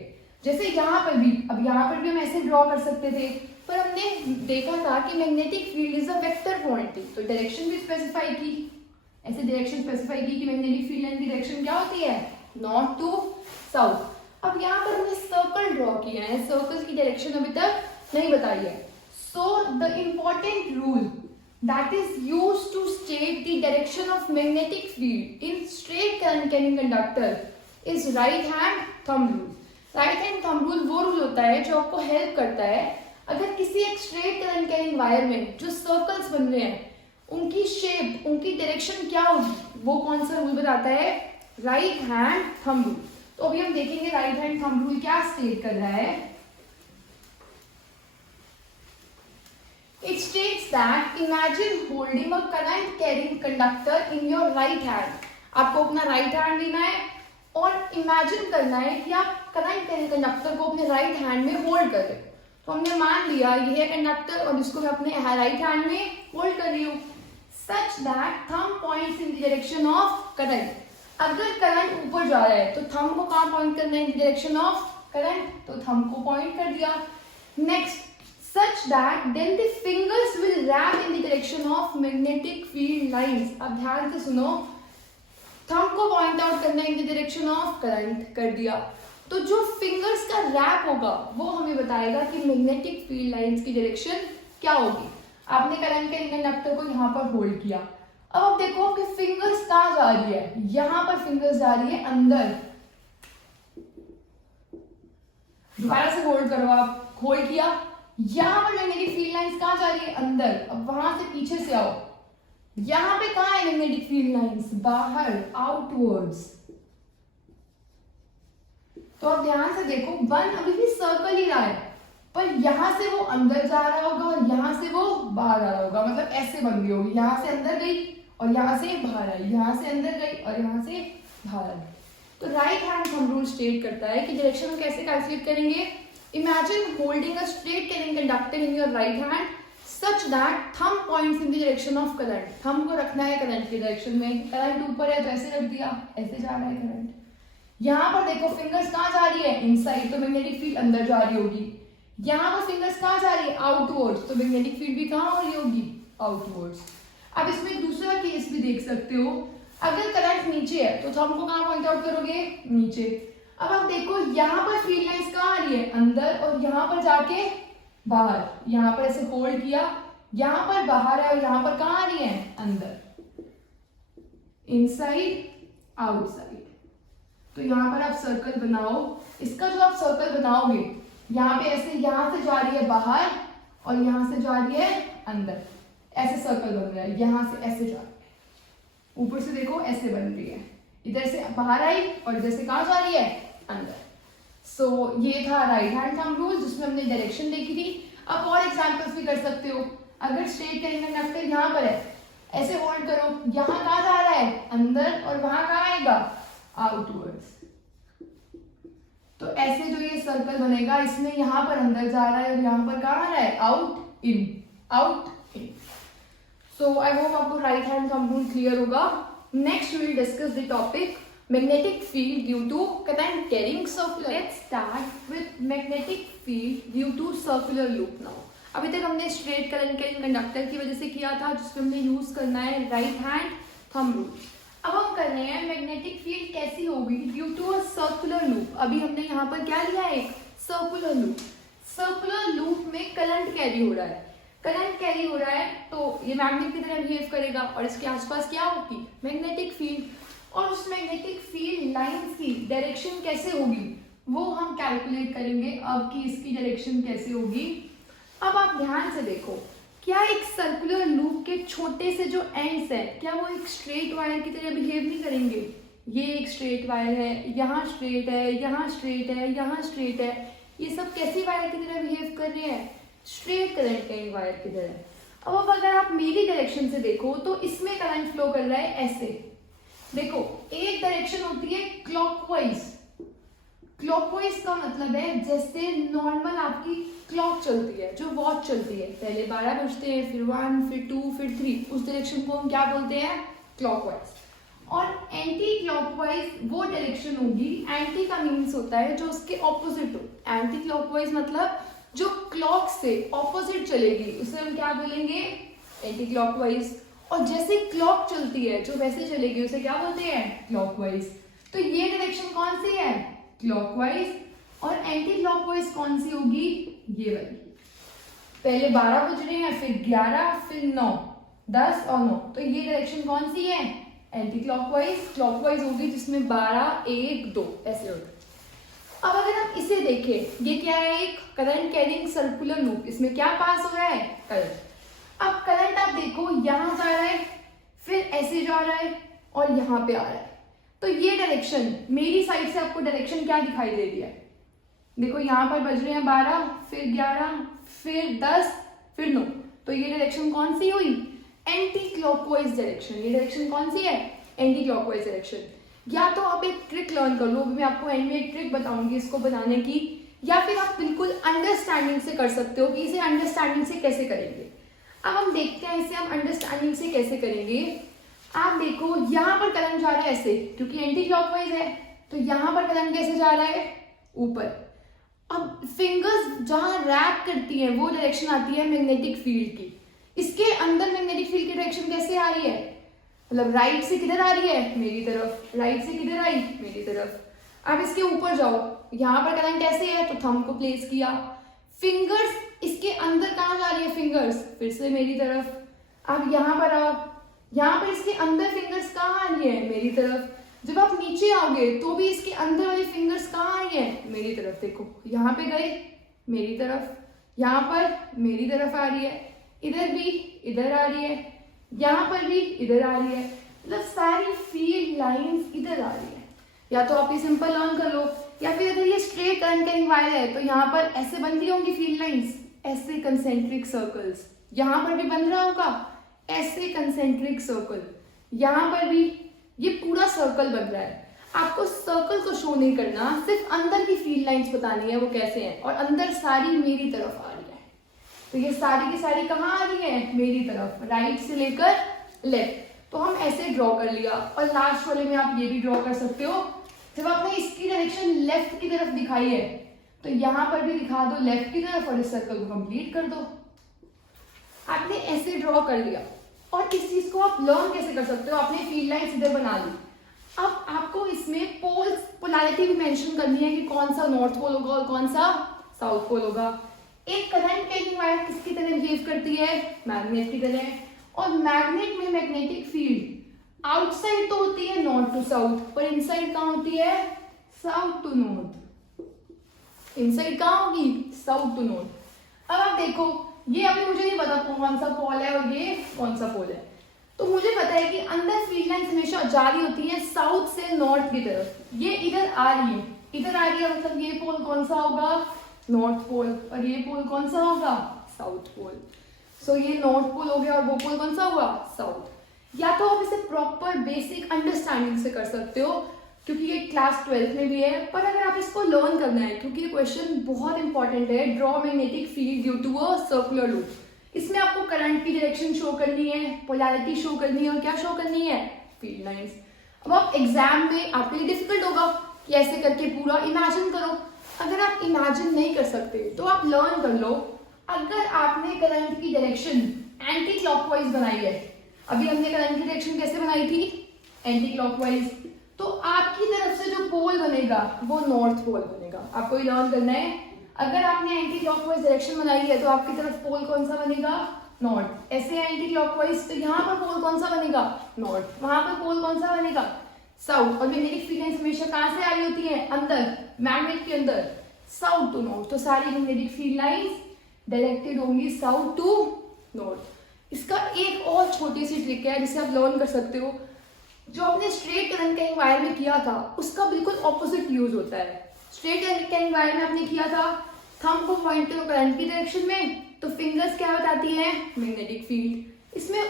जैसे यहाँ पर भी, अब यहाँ पर भी हम ऐसे ड्रॉ कर सकते थे, पर हमने देखा था कि magnetic field is a vector quantity, तो डायरेक्शन भी स्पेसिफाई की, ऐसे डायरेक्शन स्पेसिफाई की कि मैग्नेटिक फील्ड लाइन की डायरेक्शन क्या होती है, नॉर्थ टू साउथ। अब यहाँ पर हमने सर्कल ड्रॉ किया है, सर्कल्स की डायरेक्शन अभी तक नहीं बताई है। So the important rule that is used to state the direction of magnetic field in straight current carrying conductor is right hand thumb rule. right hand thumb rule वो rule होता है जो आपको हेल्प करता है अगर किसी एक स्ट्रेट करंट कैरिंग वायर में जो सर्कल्स बन रहे हैं उनकी शेप, उनकी डायरेक्शन क्या होगी, वो कौन सा रूल बताता है, राइट हैंड थंब रूल। तो अभी हम देखेंगे राइट हैंड थंब रूल क्या स्टेट कर रहा है। It states that imagine holding a current carrying conductor in your right hand। आपको अपना राइट हैंड लेना है और इमेजिन करना है कि आप करंट कैरिंग कंडक्टर को अपने राइट हैंड में होल्ड कर रहे हो। तो हमने मान लिया ये है कंडक्टर और इसको मैं अपने राइट हैंड में होल्ड कर रही हूँ। Such that thumb points in the direction of current. अगर करंट ऊपर जा रहा है तो थंब को कहाँ पॉइंट करना है, in the direction of current, तो थंब को पॉइंट कर दिया। Next, such that then the fingers will wrap in the direction of magnetic field lines। अब ध्यान से सुनो, थंब को पॉइंट आउट करना है in the direction of current, कर दिया। तो जो फिंगर्स का रैप होगा वो हमें बताएगा कि मैग्नेटिक फील्ड लाइंस की डायरेक्शन क्या होगी। आपने करंट के कंडक्टर को यहाँ पर होल्ड किया, अब आप देखो कि फिंगर्स कहाँ जा रही है, यहाँ पर फिंगर्स जा रही है अंदर। दोबारा से होल्ड करो, आप होल्ड किया, यहाँ पर मैग्नेटिक फील्ड लाइंस कहाँ जा रही है, अंदर। अब वहां से पीछे से आओ, यहाँ पे कहाँ है मैग्नेटिक फील्ड लाइंस, बाहर, आउटवर्ड्स। तो अब ध्यान से देखो, वन अभी भी सर्कल ही रहा है, पर यहां से वो अंदर जा रहा होगा और यहां से वो बाहर आ रहा होगा। मतलब ऐसे बन गई होगी, यहां से अंदर गई और यहां से बाहर आई, यहां से अंदर गई और यहां से बाहर आई। तो right hand thumb rule state करता है कि डायरेक्शन हम कैसे कैलकुलेट करेंगे। Imagine holding a straight carrying conductor in your right hand such that thumb points in the direction of current. Thumb को रखना है करंट की डायरेक्शन में। करंट ऊपर है तो ऐसे रख दिया, ऐसे जा रहा है करंट। यहाँ पर देखो फिंगर्स कहाँ जा रही है, इनसाइड, तो मैग्नेटिक फील्ड अंदर जा रही होगी। यहाँ पर फिंगर्स कहाँ जा रही है, आउटवर्ड्स, तो मैग्नेटिक फील्ड भी कहाँ हो रही होगी, आउटवर्ड्स। अब इसमें दूसरा केस भी देख सकते हो, अगर करंट नीचे है तो थंब को कहाँ पॉइंट आउट करोगे, नीचे। अब आप देखो यहाँ पर फील्ड लाइंस कहाँ आ रही है, अंदर, और यहाँ पर जाके बाहर। यहाँ पर ऐसे होल्ड किया, यहाँ पर बाहर है और यहाँ पर कहाँ आ रही है, अंदर, इनसाइड, आउटसाइड। तो यहाँ पर आप सर्कल बनाओ। इसका जो आप सर्कल बनाओगे, यहाँ पे ऐसे, यहाँ से जा रही है बाहर और यहाँ से जा रही है अंदर, ऐसे सर्कल बन रहा है। यहाँ से ऐसे जा रही है, ऊपर से देखो ऐसे बन रही है, इधर से बाहर आई और इधर से कहाँ जा रही है, अंदर। सो ये था राइट हैंड थंब रूल जिसमें हमने डायरेक्शन देखी थी। अब और एग्जांपल्स भी कर सकते हो। अगर स्ट्रेट कैरिंग कंडक्टर यहाँ पर है, ऐसे होल्ड करो, यहाँ कहाँ जा रहा है, अंदर, और वहां कहाँ आएगा, आउटवर्ड्स। तो ऐसे जो ये सर्कल बनेगा, इसमें यहाँ पर अंदर जा रहा है और यहाँ पर कहाँ आ रहा है, out in, out in. So I hope आपको right hand thumb rule clear होगा। Next we will discuss the topic magnetic field due to current carrying circular। Let's start with magnetic field due to circular loop now। अभी तक हमने straight current carrying conductor की वजह से किया था, जिसमें हमने यूज करना है राइट हैंड थंब रूल। अब हम कर रहे हैं मैग्नेटिक फील्ड कैसी होगी due to a circular loop. अभी हमने यहाँ पर क्या लिया है, एक सर्कुलर लूप। सर्कुलर लूप में करंट कैरी हो रहा है, करंट कैरी हो रहा है तो ये मैग्नेट की तरह बिहेव करेगा और इसके आसपास क्या होगी, मैग्नेटिक फील्ड। और उस मैग्नेटिक फील्ड लाइंस की डायरेक्शन कैसे होगी वो हम कैलकुलेट करेंगे, अब कि इसकी डायरेक्शन कैसे होगी। अब आप ध्यान से देखो, क्या एक सर्कुलर लूप के छोटे से जो एंड्स है, क्या वो एक स्ट्रेट वायर की तरह बिहेव नहीं करेंगे। ये एक स्ट्रेट वायर है, यहाँ स्ट्रेट है, यहाँ स्ट्रेट है, यहाँ स्ट्रेट है, ये सब कैसी वायर की तरह बिहेव कर रहे हैं, स्ट्रेट करंट कैरिंग वायर की तरह। अब अगर आप मेरी डायरेक्शन से देखो तो इसमें करंट फ्लो कर रहा है ऐसे। देखो, एक डायरेक्शन होती है क्लॉकवाइज। क्लॉकवाइज का मतलब है जैसे नॉर्मल आपकी क्लॉक चलती है, जो वॉच चलती है, पहले 12 बजते हैं, फिर 1, फिर 2, फिर 3, उस डायरेक्शन को हम क्या बोलते हैं, क्लॉकवाइज। और एंटी क्लॉकवाइज वो डायरेक्शन होगी, एंटी का मीन्स होता है जो उसके ऑपोजिट हो। एंटी क्लॉकवाइज मतलब जो क्लॉक से ऑपोजिट चलेगी उसे हम क्या बोलेंगे, एंटी क्लॉकवाइज। और जैसे क्लॉक चलती है जो वैसे चलेगी उसे क्या बोलते हैं, क्लॉकवाइज। तो ये डायरेक्शन कौन सी है, क्लॉकवाइज। और एंटी क्लॉकवाइज कौन सी होगी, ये वाली। पहले 12 बज रहे हैं, फिर 11, फिर 9, 10 और 9, तो ये डायरेक्शन कौन सी है, एंटी क्लॉकवाइज। क्लॉकवाइज होगी जिसमें 12, 1, 2 ऐसे होगा। अब अगर आप इसे देखें, ये क्या है, एक करंट कैरिंग सर्कुलर लूप, इसमें क्या पास हो रहा है, करंट। अब करंट आप देखो, यहाँ जा रहा है, फिर ऐसे जा रहा है और यहाँ पे आ रहा है। तो ये डायरेक्शन मेरी साइड से आपको डायरेक्शन क्या दिखाई दे रही है? देखो यहाँ पर बज रहे हैं 12, फिर 11, फिर 10, फिर 9। तो ये डायरेक्शन कौन सी हुई? Anti clockwise direction. ये डायरेक्शन कौन सी है? Anti clockwise direction. या तो आप एक ट्रिक लर्न कर लो, अभी मैं आपको एंड में एक ट्रिक बताऊंगी इसको बनाने की, या फिर आप बिल्कुल अंडरस्टैंडिंग से कर सकते हो कि इसे अंडरस्टैंडिंग से कैसे करेंगे। अब हम देखते हैं इसे हम अंडरस्टैंडिंग से कैसे करेंगे। आप देखो यहाँ पर करंट जा रहा है ऐसे, क्योंकि एंटी क्लॉकवाइज है, तो यहाँ पर करंट कैसे जा रहा है? ऊपर। अब फिंगर्स जहाँ रैप करती हैं वो डायरेक्शन आती है मैग्नेटिक फील्ड की। इसके अंदर मैग्नेटिक फील्ड की डायरेक्शन कैसे आ रही है? मतलब राइट से किधर आ रही है? मेरी तरफ। राइट से किधर आई? मेरी तरफ। अब इसके ऊपर जाओ, यहाँ पर करंट ऐसे है तो थंब को प्लेस किया, फिंगर्स इसके अंदर कहाँ जा रही है? फिंगर्स फिर से मेरी तरफ। अब यहाँ पर आओ, यहाँ पर इसके अंदर फिंगर्स कहाँ आ रही है? मेरी तरफ। जब आप नीचे आओगे तो भी इसके अंदर वाली फिंगर्स कहाँ आ रही है? मेरी तरफ। देखो यहाँ पे गए मेरी तरफ, यहाँ पर मेरी तरफ आ रही है, इधर भी इधर आ रही है, यहाँ पर भी इधर आ रही है, मतलब सारी फील्ड लाइंस इधर आ रही है। या तो आप ये सिंपल लर्न कर लो, या फिर अगर ये स्ट्रेट करंट कैरिंग वायर है तो यहाँ पर ऐसे बन रही होंगी फील्ड लाइंस, ऐसे कंसेंट्रिक सर्कल्स। यहाँ पर भी बन रहा होगा ऐसे कंसेंट्रिक सर्कल, यहाँ पर भी ये पूरा सर्कल बन रहा है। आपको सर्कल को शो नहीं करना, सिर्फ अंदर की फील्ड लाइंस बतानी है वो कैसे हैं, और अंदर सारी मेरी तरफ आ रही है। तो ये सारी की सारी कहाँ आ रही है? मेरी तरफ, राइट से लेकर लेफ्ट। तो हम ऐसे ड्रॉ कर लिया, और लास्ट वाले में आप ये भी ड्रॉ कर सकते हो। जब आपने इसकी डायरेक्शन लेफ्ट की तरफ दिखाई है तो यहाँ पर भी दिखा दो लेफ्ट की तरफ, और इस सर्कल को कंप्लीट कर दो। आपने ऐसे ड्रॉ कर लिया, और इस चीज को आप लर्न कैसे कर सकते हो? आपने फील्ड लाइंस इधर बना ली। अब आपको इसमें पोल्स पोलैरिटी भी मेंशन करनी है कि कौन सा नॉर्थ पोल होगा और कौन सा साउथ पोल होगा। एक करंट कैरिंग वायर किसकी तरह बिहेव करती है? मैग्नेट की तरह। और मैग्नेट में मैग्नेटिक फील्ड आउटसाइड तो होती है नॉर्थ टू साउथ, पर इनसाइड कहाँ होती है? South to north. इनसाइड कहाँ होगी? South to north. अब आप देखो, ये अभी मुझे नहीं पता कौन सा पोल है और ये कौन सा पोल है, तो मुझे पता है कि अंदर फील्ड लाइंस हमेशा जारी होती है साउथ से नॉर्थ की तरफ। ये इधर आ रही है, इधर आ रही है, मतलब ये पोल कौन सा होगा? North pole. और ये पोल कौन सा होगा? South pole. सो ये नॉर्थ पोल हो गया, और वो पोल कौन सा हुआ? साउथ। या तो आप इसे प्रॉपर बेसिक अंडरस्टैंडिंग से कर सकते हो, क्योंकि ये क्लास 12th में भी है। पर अगर आप इसको लर्न करना है, क्योंकि ये क्वेश्चन बहुत इंपॉर्टेंट है, draw magnetic field due to a circular loop. इसमें आपको करंट की डायरेक्शन शो करनी है, पोलैरिटी शो करनी है, और क्या शो करनी है? Field lines. अब आप एग्जाम में आपके लिए डिफिकल्ट होगा कि ऐसे करके पूरा इमेजिन करो। अगर आप इमेजिन नहीं कर सकते तो आप लर्न कर लो। अगर आपने करंट की डायरेक्शन एंटी क्लॉकवाइज बनाई है, अभी हमने करंट की डायरेक्शन कैसे बनाई थी? Anti clockwise. तो आपकी तरफ से जो पोल बनेगा वो नॉर्थ पोल बनेगा। आपको ये लर्न करना है। अगर आपने एंटी क्लॉकवाइज डायरेक्शन बनाई है तो आपकी तरफ पोल कौन सा बनेगा? नॉर्थ। ऐसे एंटी क्लॉकवाइज, तो यहाँ पर पोल कौन सा बनेगा? नॉर्थ। वहां पर पोल कौन सा बनेगा? साउथ। और मैग्नेटिक फील्ड लाइंस हमेशा कहाँ से आ रही होती है? अंदर, मैग्नेट के अंदर, साउथ टू नॉर्थ। तो सारी मैग्नेटिक फील्ड लाइंस डायरेक्टेड होंगी साउथ टू नॉर्थ। इसका एक और छोटी सी ट्रिक है जिसे आप लर्न कर सकते हो। जो आपने स्ट्रेट करंट कैरिंग वायर में किया था उसका बिल्कुल ऑपोजिट यूज होता है। स्ट्रेट करंट कैरिंग वायर में आपने किया था थंब को पॉइंट करो करंट की डायरेक्शन में, तो फिंगर्स क्या बताती हैं? Magnetic field. इसमें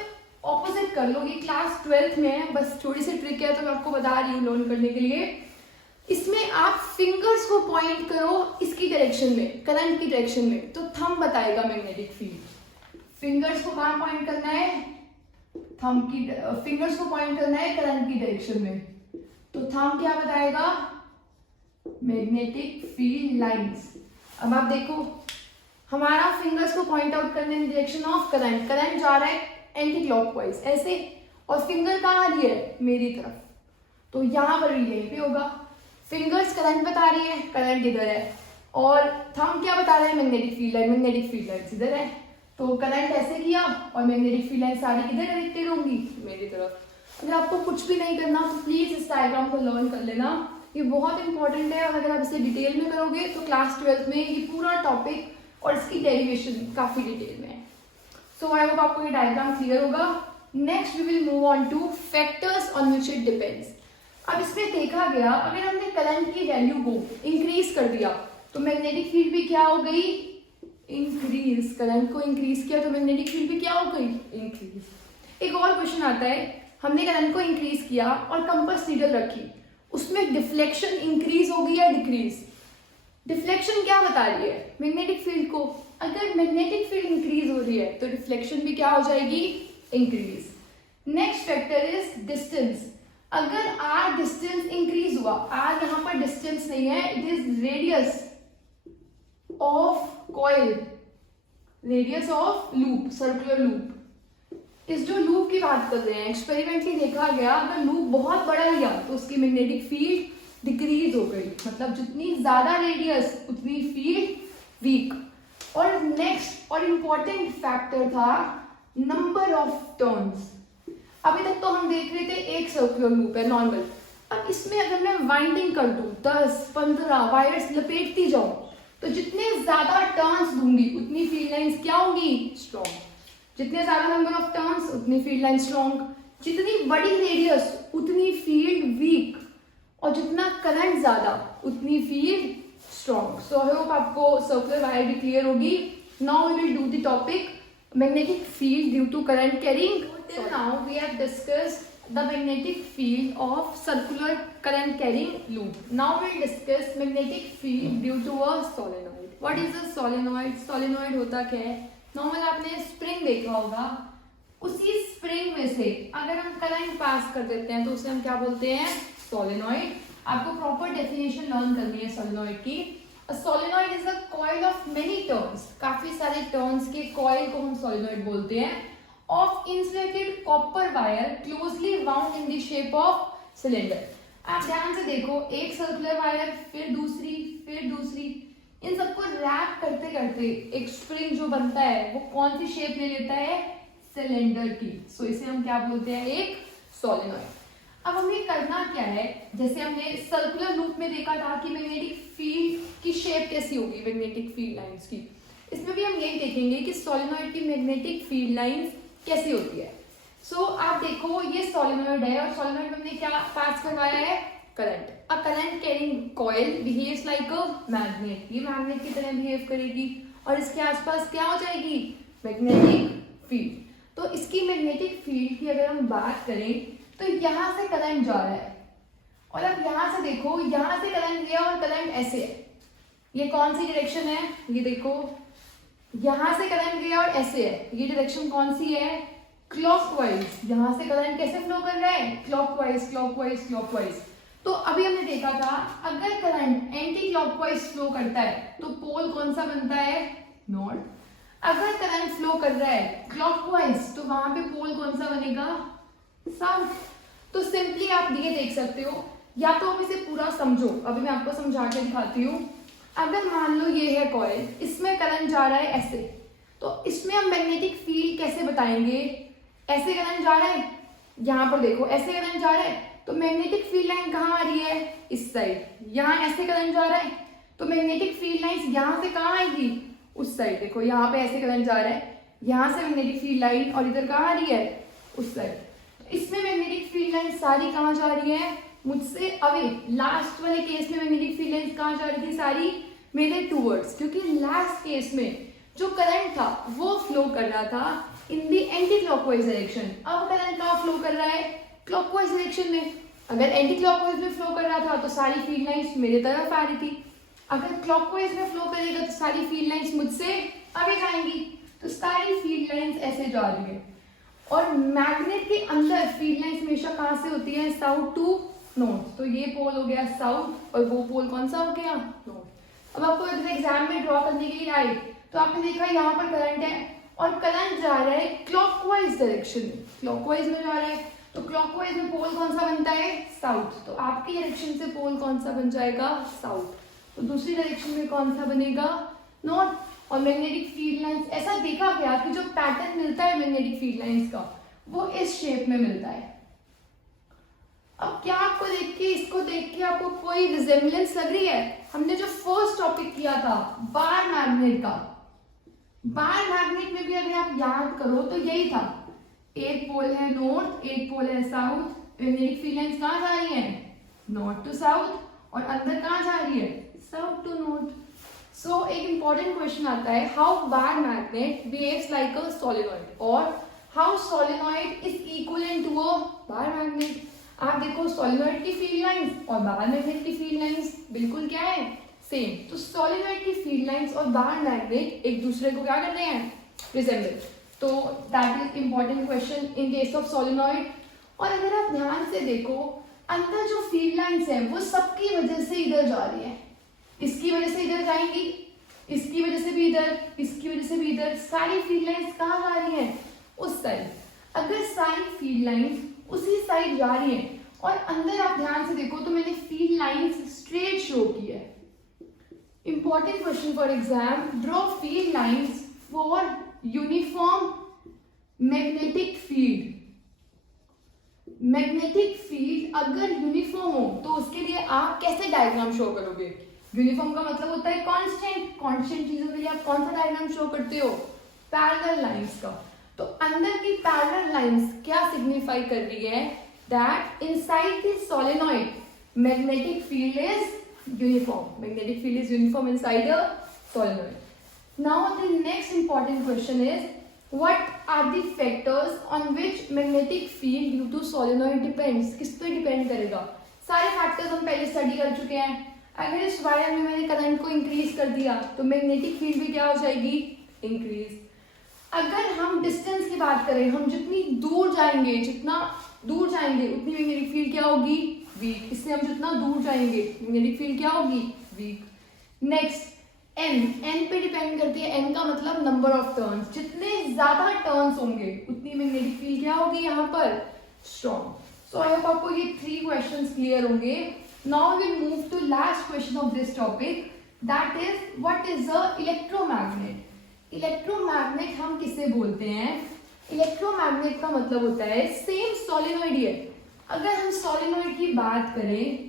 ऑपोजिट कर लो। ये क्लास 12th में है, बस थोड़ी सी ट्रिक है तो मैं आपको बता रही हूँ लर्न करने के लिए। इसमें आप फिंगर्स को पॉइंट करो इसकी डायरेक्शन में, करंट की डायरेक्शन में, तो थंब बताएगा मैग्नेटिक फील्ड। फिंगर्स को कहाँ पॉइंट करना है? थंब की, फिंगर्स को पॉइंट करना है करंट की डायरेक्शन में, तो थंब क्या बताएगा? Magnetic field lines. अब आप देखो, हमारा फिंगर्स को पॉइंट आउट करने में डायरेक्शन ऑफ करंट, करंट जा रहा है एंटी क्लॉकवाइज ऐसे, और फिंगर कहाँ आ रही है? मेरी तरफ। तो यहाँ पर भी यहीं पे होगा। फिंगर्स करंट बता रही है, करंट इधर है, और थंब क्या बता रहा है? Magnetic field line, magnetic field lines इधर है। तो करंट ऐसे किया और मैग्नेटिक फील्ड लाइन सारी किधर डायरेक्टेड होंगी? मेरी तरफ। अगर आपको कुछ भी नहीं करना तो प्लीज इस डायग्राम को लर्न कर लेना, ये बहुत इंपॉर्टेंट है। और अगर आप इसे डिटेल में करोगे तो क्लास 12th में ये पूरा टॉपिक और इसकी डेरिवेशन काफी डिटेल में है। सो आई होप आपको ये डायग्राम क्लियर होगा। Next we will move on to factors on which it depends. अब इसमें देखा गया अगर हमने करंट की वैल्यू को इंक्रीज कर दिया तो मैग्नेटिक फील्ड भी क्या हो गई, इंक्रीज। करंट को इंक्रीज किया तो मैग्नेटिक फील्ड भी क्या हो गई, इंक्रीज। एक और क्वेश्चन आता है, हमने करंट को इंक्रीज किया और कंपास नीडल रखी, उसमें डिफ्लेक्शन इंक्रीज होगी या डिक्रीज? डिफ्लेक्शन क्या बता रही है, मैग्नेटिक फील्ड को। अगर मैग्नेटिक फील्ड इंक्रीज हो रही है तो डिफ्लेक्शन भी क्या हो जाएगी, increase. Next factor is distance. अगर आर डिस्टेंस इंक्रीज हुआ, आर यहाँ पर डिस्टेंस नहीं है, it is radius of coil, radius of loop, circular loop. इस जो लूप की बात कर रहे हैं, एक्सपेरिमेंटली देखा गया अगर लूप बहुत बड़ा लिया तो उसकी मैग्नेटिक फील्ड डिक्रीज हो गई, मतलब जितनी ज्यादा रेडियस उतनी फील्ड वीक। और नेक्स्ट और इम्पॉर्टेंट फैक्टर था नंबर ऑफ टर्न्स। अभी तक तो हम देख रहे थे एक सर्कुलर लूप है नॉर्मल, अब इसमें अगर मैं वाइंडिंग कर दूं 10-15 वायर्स लपेटती जाऊं तो जितने ज्यादा टर्न्स दूंगी उतनी फील्ड लाइंस क्या होंगी, स्ट्रॉन्ग। जितने ज्यादा नंबर ऑफ टर्न्स उतनी फील्ड लाइन स्ट्रॉन्ग, जितनी बड़ी रेडियस उतनी फील्ड वीक, और जितना करंट ज्यादा उतनी field strong. So I hope आपको सर्कुलर वायर भी क्लियर होगी। Now we will do the topic magnetic field due to current carrying. Till now we have discussed the magnetic field of circular current carrying loop. Now we will discuss magnetic field due to a solenoid. What is a solenoid? Solenoid होता क्या है? Normal आपने spring देखा होगा, उसी spring में से अगर हम करंट पास कर देते हैं तो उसे हम क्या बोलते हैं, सोलेनॉइड। आपको प्रॉपर डेफिनेशन लर्न करनी है सोलेनॉइड की। A solenoid is a coil of many turns, काफी सारे टर्न्स के कॉइल को हम सोलेनॉइड बोलते हैं, of insulated copper wire closely wound in the shape of cylinder। आप ध्यान से देखो, एक सर्कुलर वायर, फिर दूसरी, इन सबको रैप करते करते एक स्प्रिंग जो बनता है वो कौन सी शेप ले लेता है, सिलेंडर की। सो इसे हम क्या बोलते हैं, एक सोलेनॉइड। अब हमें करना क्या है, जैसे हमने सर्कुलर लूप में देखा था कि मैग्नेटिक फील्ड की शेप कैसी होगी, मैग्नेटिक फील्ड लाइंस की, इसमें भी हम यही देखेंगे कि सोलेनॉइड की मैग्नेटिक फील्ड लाइंस कैसी होती है। सो आप देखो ये सोलेनॉइड है और सोलेनॉइड में हमने क्या पास करवाया है, current. A current carrying coil behaves like a magnet, ये मैग्नेट की तरह बिहेव करेगी और इसके आसपास क्या हो जाएगी, मैग्नेटिक फील्ड। तो इसकी मैग्नेटिक फील्ड की अगर हम बात करें तो यहां से करंट जा रहा है और अब यहां से देखो, यहां से करंट गया और करंट ऐसे है, ये कौन सी डायरेक्शन है, ये देखो यहां से करंट गया और ऐसे है, ये डायरेक्शन कौन सी है, क्लॉकवाइज। यहां से करंट कैसे फ्लो कर रहा है, क्लॉकवाइज क्लॉकवाइज क्लॉकवाइज। तो अभी हमने देखा था अगर करंट एंटी क्लॉकवाइज फ्लो करता है तो पोल कौन सा बनता है, नॉर्थ। अगर करंट फ्लो कर रहा है क्लॉकवाइज तो वहां पे पोल कौन सा बनेगा, साउथ। तो सिंपली आप ये देख सकते हो, या तो आप इसे पूरा समझो, अभी मैं आपको समझा के दिखाती हूँ। अगर मान लो ये है कॉइल, इसमें करंट जा रहा है ऐसे, तो इसमें हम मैग्नेटिक फील्ड कैसे बताएंगे, ऐसे करंट जा रहा है, यहाँ पर देखो ऐसे करंट जा रहा है तो मैग्नेटिक फील्ड लाइन कहाँ आ रही है, इस साइड। यहाँ ऐसे करंट जा रहा है तो मैग्नेटिक फील्ड लाइन यहाँ से कहाँ आएगी, उस साइड। देखो यहाँ पे ऐसे करंट जा रहा है, यहाँ से मैग्नेटिक फील्ड लाइन और इधर कहाँ आ रही है, उस साइड। इसमें मैग्नेटिक फील्ड लाइन सारी कहाँ जा रही है, मुझसे अवे। लास्ट वाले केस में मैग्नेटिक फील्ड लाइन कहाँ जा रही थी, सारी मेरे टूवर्ड्स, क्योंकि लास्ट केस में जो करंट था वो फ्लो कर रहा था इन दी एंटी क्लॉकवाइज डायरेक्शन। अब करंट कहाँ फ्लो कर रहा है, क्लॉकवाइज डायरेक्शन में। अगर एंटी क्लॉकवाइज में फ्लो कर रहा था तो सारी फील्ड लाइंस मेरे तरफ आ रही थी, अगर क्लॉकवाइज में फ्लो करेगा तो सारी फील्ड लाइंस मुझसे आगे जाएंगी। तो सारी फील्ड लाइंस ऐसे जा रही है और मैग्नेट के अंदर फील्ड लाइंस हमेशा कहाँ से होती है, साउथ टू नॉर्थ। तो ये पोल हो गया साउथ और वो पोल कौन सा हो गया, नॉर्थ। अब आपको एग्जाम में ड्रॉ करने के लिए आए तो आपने देखा यहाँ पर करंट है और करंट जा रहा है क्लॉकवाइज डायरेक्शन में, क्लॉकवाइज में जा रहा है तो क्लॉकवाइज में पोल कौन सा बनता है, साउथ। तो आपकी डायरेक्शन से पोल कौन सा बन जाएगा, साउथ। तो दूसरी डायरेक्शन में कौन सा बनेगा, नॉर्थ। और मैग्नेटिक फील्ड लाइंस ऐसा देखा गया कि जो पैटर्न मिलता है मैग्नेटिक फील्ड लाइंस का वो इस शेप में मिलता है। अब क्या आपको देख के, इसको देख के आपको कोई रिजेम्बलेंस लग रही है, हमने जो फर्स्ट टॉपिक किया था बार मैग्नेट का, बार मैग्नेट में भी अगर आप याद करो तो यही था, एक पोल है नॉर्थ एक पोल है साउथ, मैग्नेटिक फील्ड लाइंस कहाँ जा रही है, नॉर्थ टू साउथ, और अंदर कहाँ जा रही है, साउथ टू नॉर्थ। सो एक इंपॉर्टेंट क्वेश्चन आता है, how bar magnet behaves like a solenoid, और how solenoid is equivalent to a bar magnet. आप देखो सोलेनॉइड की फील्ड लाइंस और बार मैग्नेट की फील्ड लाइंस बिल्कुल क्या है, सेम। तो सोलेनॉइड की फील्ड लाइंस और बार मैग्नेट एक दूसरे को क्या कर रहे हैं, रिजेंबल। तो that is important question in case of solenoid. और अगर आप ध्यान से देखो, अंदर जो फील्ड लाइंस है वो सबकी वजह से इधर जा रही है, इसकी वजह से इधर जाएंगी, इसकी वजह से भी इधर, इसकी वजह से भी इधर, सारी फील्ड लाइंस कहाँ जा रही हैं, उस साइड। अगर सारी फील्ड लाइंस उसी साइड जा रही हैं और अंदर आप ध्यान से देखो तो मैंने फील्ड लाइंस स्ट्रेट शो की है। Important question for exam, draw field lines for uniform magnetic field. Magnetic field अगर यूनिफॉर्म हो तो उसके लिए आप कैसे डायग्राम शो करोगे। यूनिफॉर्म का मतलब होता है कांस्टेंट, कांस्टेंट चीजों के लिए आप कौन सा डायग्राम शो करते हो, पैरेलल लाइंस का। तो अंदर की पैरेलल लाइंस क्या सिग्निफाई कर रही है, that inside the solenoid magnetic field is uniform, magnetic field is uniform inside the solenoid. Now the next important question is, what are the factors on which magnetic field due to solenoid depends। किस पे depend करेगा, सारे factors हम पहले study कर चुके हैं। अगर इस वायर में मैंने करंट को इंक्रीज कर दिया तो मैग्नेटिक फील्ड भी क्या हो जाएगी, इंक्रीज। अगर हम डिस्टेंस की बात करें, हम जितनी दूर जाएंगे, जितना दूर जाएंगे उतनी मैग्नेटिक फील्ड क्या होगी, वीक। इसलिए हम जितना दूर जाएंगे मैग्नेटिक फील्ड क्या होगी, वीक। नेक्स्ट एन पे डिपेंड करती है, एन का मतलब नंबर ऑफ टर्न्स, जितने ज्यादा टर्न्स होंगे उतनी मैग्नेटिक फील्ड क्या होगी यहाँ पर, स्ट्रॉन्ग। सो आई होप आपको ये 3 क्वेश्चंस क्लियर होंगे। Now we move to last question of this topic, that is what is a electromagnet. Electromagnet हम किसे बोलते हैं, इलेक्ट्रोमैग्नेट का मतलब होता है सेम सोलेनॉइड ही है। अगर हम सोलेनॉइड की बात करें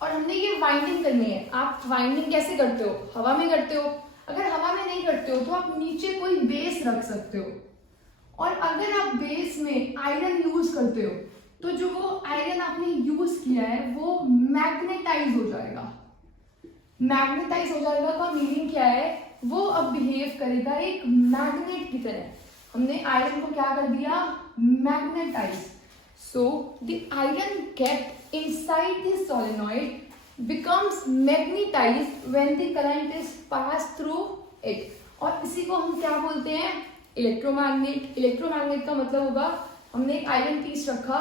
और हमने ये वाइंडिंग करनी है, आप वाइंडिंग कैसे करते हो, हवा में करते हो। अगर हवा में नहीं करते हो तो आप नीचे कोई बेस रख सकते हो, और अगर आप बेस में आयरन यूज करते हो तो जो वो आयरन आपने यूज किया है वो मैग्नेटाइज हो जाएगा। मैग्नेटाइज हो जाएगा का मीनिंग क्या है, वो अब बिहेव करेगा एक मैग्नेट की तरह। हमने आयरन को क्या कर दिया, magnetize. So the iron kept inside the solenoid becomes magnetized when the current is passed through it, और इसी को हम क्या बोलते हैं, इलेक्ट्रोमैग्नेट। इलेक्ट्रोमैग्नेट का मतलब होगा, हमने एक आयरन पीस रखा,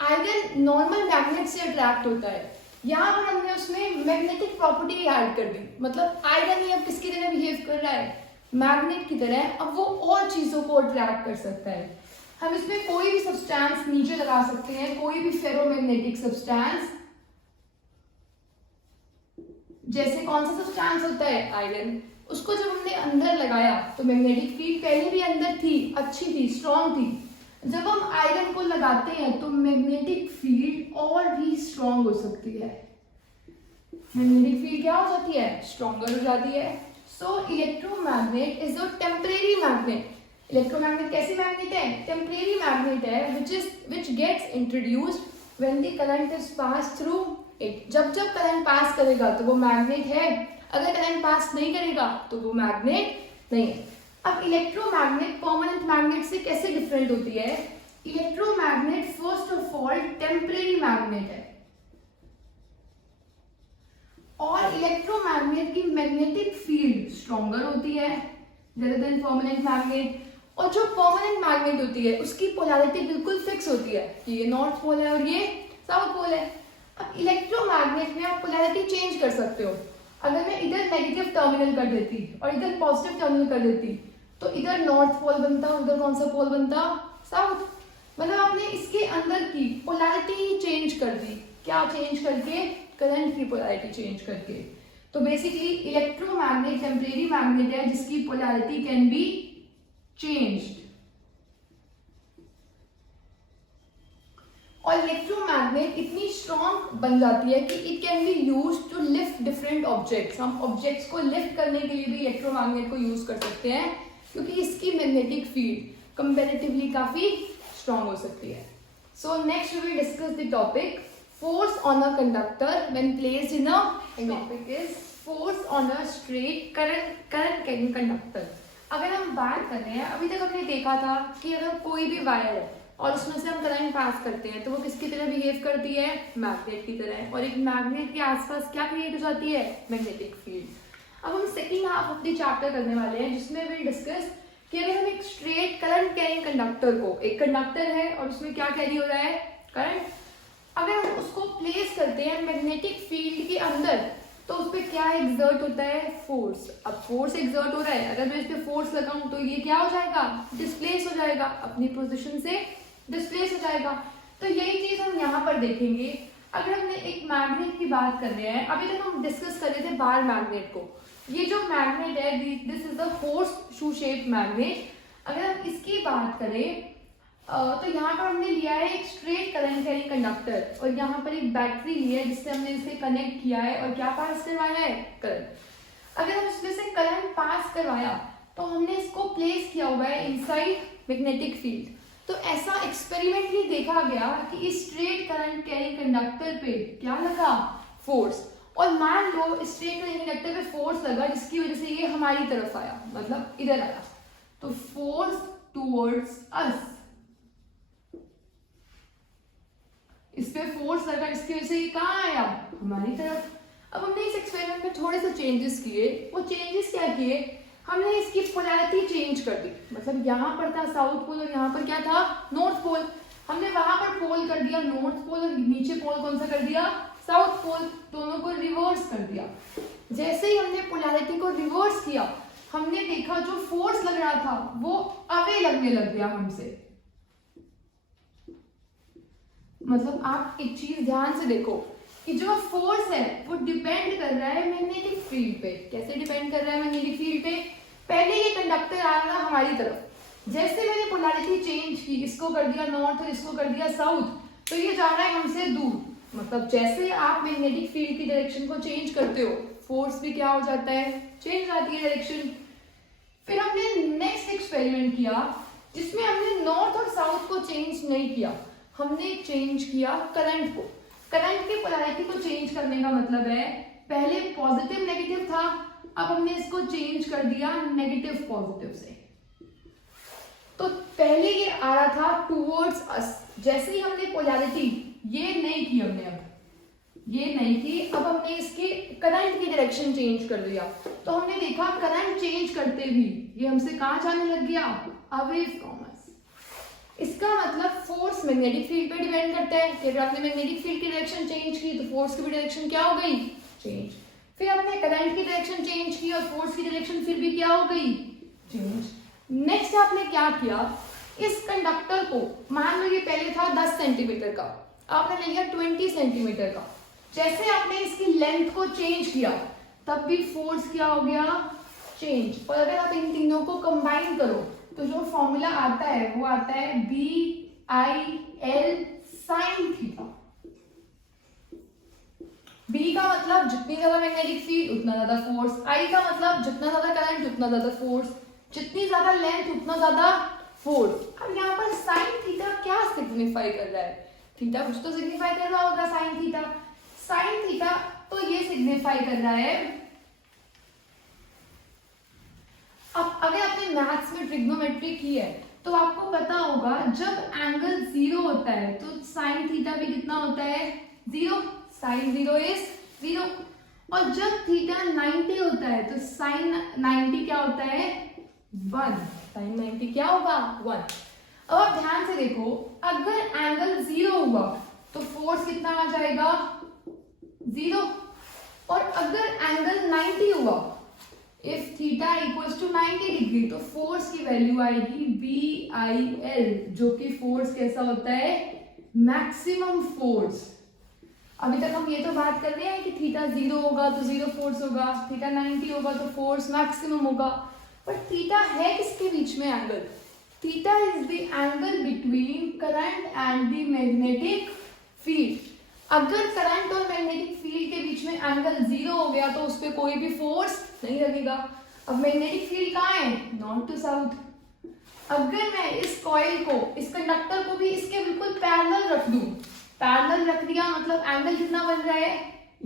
आयरन नॉर्मल मैग्नेट से अट्रैक्ट होता है, यहाँ पर हमने उसमें मैग्नेटिक प्रॉपर्टी ऐड कर दी, मतलब आयरन ही अब किसकी तरह बिहेव कर रहा है, मैग्नेट की तरह। अब वो और चीजों को अट्रैक्ट कर सकता है। हम इसमें कोई भी सब्सटेंस नीचे लगा सकते हैं, कोई भी फेरोमैग्नेटिक सब्सटेंस, जैसे कौन सा सब्सटेंस होता है, आयरन। उसको जब हमने अंदर लगाया तो मैग्नेटिक फील्ड पहले भी अंदर थी, अच्छी थी, स्ट्रॉन्ग थी। जब हम आयरन को लगाते हैं तो मैग्नेटिक फील्ड और भी स्ट्रॉन्ग हो सकती है, मैग्नेटिक फील्ड क्या हो जाती है, स्ट्रॉन्गर हो जाती है। So electromagnet is a temporary magnet. Electromagnet कैसी मैग्नेट है, टेम्परेरी मैग्नेट है, which gets introduced when the current is passed through it। जब जब करंट पास करेगा तो वो मैग्नेट है, अगर करंट पास नहीं करेगा तो वो मैग्नेट नहीं है। अब इलेक्ट्रोमैग्नेट परमानेंट मैग्नेट से कैसे डिफरेंट होती है, electromagnet first of all temporary magnet है, और इलेक्ट्रोमैग्नेट की मैग्नेटिक फील्ड स्ट्रॉन्गर होती है rather than परमानेंट मैग्नेट। और जो परमानेंट मैग्नेट होती है उसकी पोलैरिटी बिल्कुल फिक्स होती है कि ये नॉर्थ पोल है और ये साउथ पोल है। अब इलेक्ट्रोमैग्नेट में आप पोलैरिटी चेंज कर सकते हो। अगर मैं इधर नेगेटिव टर्मिनल कर देती और इधर पॉजिटिव टर्मिनल कर देती तो इधर नॉर्थ पोल बनता, उधर कौन सा पोल बनता, साउथ। मतलब आपने इसके अंदर की पोलैरिटी चेंज कर दी, क्या चेंज करके, करंट की पोलैरिटी चेंज करके। तो बेसिकली इलेक्ट्रोमैग्नेट टेम्परेरी मैग्नेट है जिसकी पोलैरिटी कैन बी चेंज्ड। और इलेक्ट्रोमैग्नेट इतनी स्ट्रॉन्ग बन जाती है कि it can be used to lift different objects. हम ऑब्जेक्ट्स को लिफ्ट करने के लिए भी इलेक्ट्रोमैग्नेट को यूज कर सकते हैं, क्योंकि इसकी मैग्नेटिक फील्ड कंपैरेटिवली काफी स्ट्रॉन्ग हो सकती है। So next we will discuss the topic force on a conductor when placed in a topic is force on a straight current carrying conductor. अगर हम बात कर रहे हैं, अभी तक हमने देखा था कि अगर कोई भी वायर है और उसमें से हम करंट पास करते हैं तो वो किसकी तरह बिहेव करती है, मैग्नेट की तरह, और एक मैग्नेट के आसपास क्या क्रिएट हो जाती है, मैग्नेटिक फील्ड। अब हम second half of the chapter करने वाले हैं जिसमें विल डिस्कस कि अगर हम एक स्ट्रेट करंट कैरिंग कंडक्टर को, एक कंडक्टर है और उसमें क्या कैरी हो रहा है, करंट, अगर हम उसको प्लेस करते हैं मैग्नेटिक फील्ड के अंदर तो उस पर क्या एग्जर्ट होता है, फोर्स। अब फोर्स एग्जर्ट हो रहा है, अगर मैं इस पर फोर्स लगाऊं तो ये क्या हो जाएगा, डिस्प्लेस हो जाएगा, अपनी पोजीशन से डिस्प्लेस हो जाएगा। तो यही चीज हम यहाँ पर देखेंगे। अगर हमने एक मैग्नेट की बात कर रहे हैं, अभी तक हम डिस्कस कर रहे थे बार मैग्नेट को। ये जो मैग्नेट है, this is the horse shoe shape magnet. अगर हम इसकी बात करें तो यहाँ पर हमने लिया है एक स्ट्रेट करंट कैरिंग कंडक्टर और यहाँ पर एक बैटरी ली है जिससे हमने इसे कनेक्ट किया है और क्या पास करवाया है, करंट। अगर हम इसमें से करंट पास करवाया तो हमने इसको प्लेस किया हुआ है इनसाइड मैग्नेटिक फील्ड। तो ऐसा एक्सपेरिमेंटली देखा गया कि इस स्ट्रेट करंट कैरिंग कंडक्टर पे क्या लगा, फोर्स। और मान लो स्ट्रेट करंट कंडक्टर पे फोर्स लगा जिसकी वजह से ये हमारी तरफ आया, मतलब इधर आया, तो फोर्स टूवर्ड्स अस, इस पे फोर्स लगा जिसकी वजह से ये कहाँ आया, हमारी तरफ। अब हमने इस एक्सपेरिमेंट में थोड़े से चेंजेस किए। वो चेंजेस क्या किए, हमने इसकी पोलैरिटी चेंज कर दी। मतलब यहाँ पर था साउथ पोल और यहाँ पर क्या था, नॉर्थ पोल। हमने वहां पर पोल कर दिया नॉर्थ पोल और नीचे पोल कौन सा कर दिया, साउथ पोल। दोनों को रिवर्स कर दिया। जैसे ही हमने पोलैरिटी को रिवर्स किया, हमने देखा जो फोर्स लग रहा था वो अवे लगने लग गया हमसे। मतलब आप एक चीज ध्यान से देखो कि जो फोर्स है वो डिपेंड कर रहा है मैग्नेटिक फील्ड पे। कैसे डिपेंड कर रहा है मैग्नेटिक फील्ड पे, पहले ये कंडक्टर आ रहा हमारी तरफ, जैसे मैंने पोलैरिटी चेंज की, इसको कर दिया नॉर्थ और इसको कर दिया साउथ, तो ये जा रहा है हमसे दूर। मतलब जैसे आप मैग्नेटिक फील्ड की डायरेक्शन को चेंज करते हो, फोर्स भी क्या हो जाता है, चेंज आती है डायरेक्शन। फिर हमने नेक्स्ट एक्सपेरिमेंट किया जिसमें हमने नॉर्थ और साउथ को चेंज नहीं किया, हमने चेंज किया करंट को। करंट की पोलैरिटी को चेंज करने का मतलब है पहले पॉजिटिव नेगेटिव था, अब हमने इसको चेंज कर दिया नेगेटिव पॉजिटिव से। तो पहले ये आ रहा था टूवर्ड्स अस, जैसे ही हमने पोलैरिटी ये नहीं की, हमने अब ये नहीं की, अब हमने इसके करंट की डायरेक्शन चेंज कर दिया। तो हमने देखा करंट चेंज करते भी ये हमसे कहाँ जाने लग गया, अवे फ्रॉम अस। इसका मतलब फोर्स मैग्नेटिक फील्ड पे डिपेंड करता है कि अगर आपने मैग्नेटिक फील्ड की डायरेक्शन चेंज की तो फोर्स की भी डायरेक्शन क्या हो गई, चेंज। फिर आपने करंट की डायरेक्शन चेंज की और फोर्स की डायरेक्शन फिर भी क्या हो गई, चेंज। नेक्स्ट आपने क्या किया, इस कंडक्टर को मान लो ये पहले था 10 सेंटीमीटर का, आपने ले लिया 20 सेंटीमीटर का। जैसे आपने इसकी लेंथ को चेंज किया तब भी फोर्स क्या हो गया, चेंज। और अगर आप इन तीनों को कंबाइन करो तो जो फॉर्मूला आता है वो आता है BIL sin थीटा। B का मतलब जितनी ज्यादा मैग्नेटिक फील्ड उतना ज्यादा फोर्स, I का मतलब जितना ज्यादा करंट उतना ज्यादा फोर्स, जितनी ज्यादा लेंथ उतना ज्यादा फोर्स। अब यहाँ पर sin थीटा क्या सिग्निफाई कर रहा है, थीटा कुछ तो सिग्निफाई कर रहा होगा, sin थीटा। sin थीटा तो ये सिग्निफाई कर रहा है, अब अगर आपने मैथ्स में ट्रिग्नोमेट्री की है तो आपको पता होगा जब एंगल 0 होता है तो साइन थीटा भी कितना होता है, 0, साइन 0 इज 0। और जब थीटा 90 होता है तो साइन 90 क्या होता है, 1, साइन 90 क्या होगा, 1। अब आप ध्यान से देखो, अगर एंगल 0 हुआ तो फोर्स कितना आ जाएगा, 0। और अगर एंगल 90 हुआ, if theta equals to 90 degree, तो फोर्स की वैल्यू आएगी BIL, जो कि फोर्स कैसा होता है, मैक्सिमम फोर्स। अभी तक हम ये तो बात कर रहे हैं कि थीटा 0 होगा तो 0 फोर्स होगा, थीटा 90 होगा तो फोर्स मैक्सिमम होगा। पर थीटा है किसके बीच में angle, theta is the angle between current and the magnetic field. अगर करंट और मैग्नेटिक फील्ड के बीच में एंगल 0 हो गया तो उस पर कोई भी फोर्स नहीं लगेगा। अब मैग्नेटिक फील्ड कहाँ है, नॉर्थ टू साउथ। अगर मैं इस कॉइल को, इस कंडक्टर को भी इसके बिल्कुल पैरेलल रख दूं पैरेलल रख दिया मतलब एंगल कितना बन रहा है,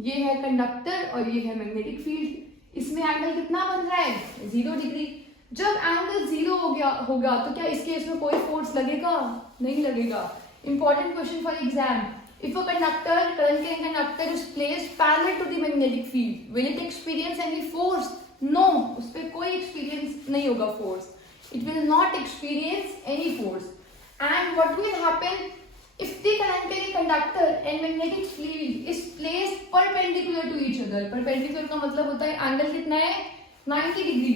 ये है कंडक्टर और ये है मैग्नेटिक फील्ड, इसमें एंगल कितना बन रहा है 0 डिग्री। जब एंगल 0 होगा तो क्या इस केस में कोई फोर्स लगेगा, नहीं लगेगा। Important question for exam, if a conductor, current in conductor is placed parallel to the magnetic field, will it experience any force? No, उस पर कोई experience नहीं होगा force, it will not experience any force. And what will happen if the current in conductor and magnetic field is placed perpendicular to each other? Perpendicular का मतलब होता है angle कितना है 90 degree.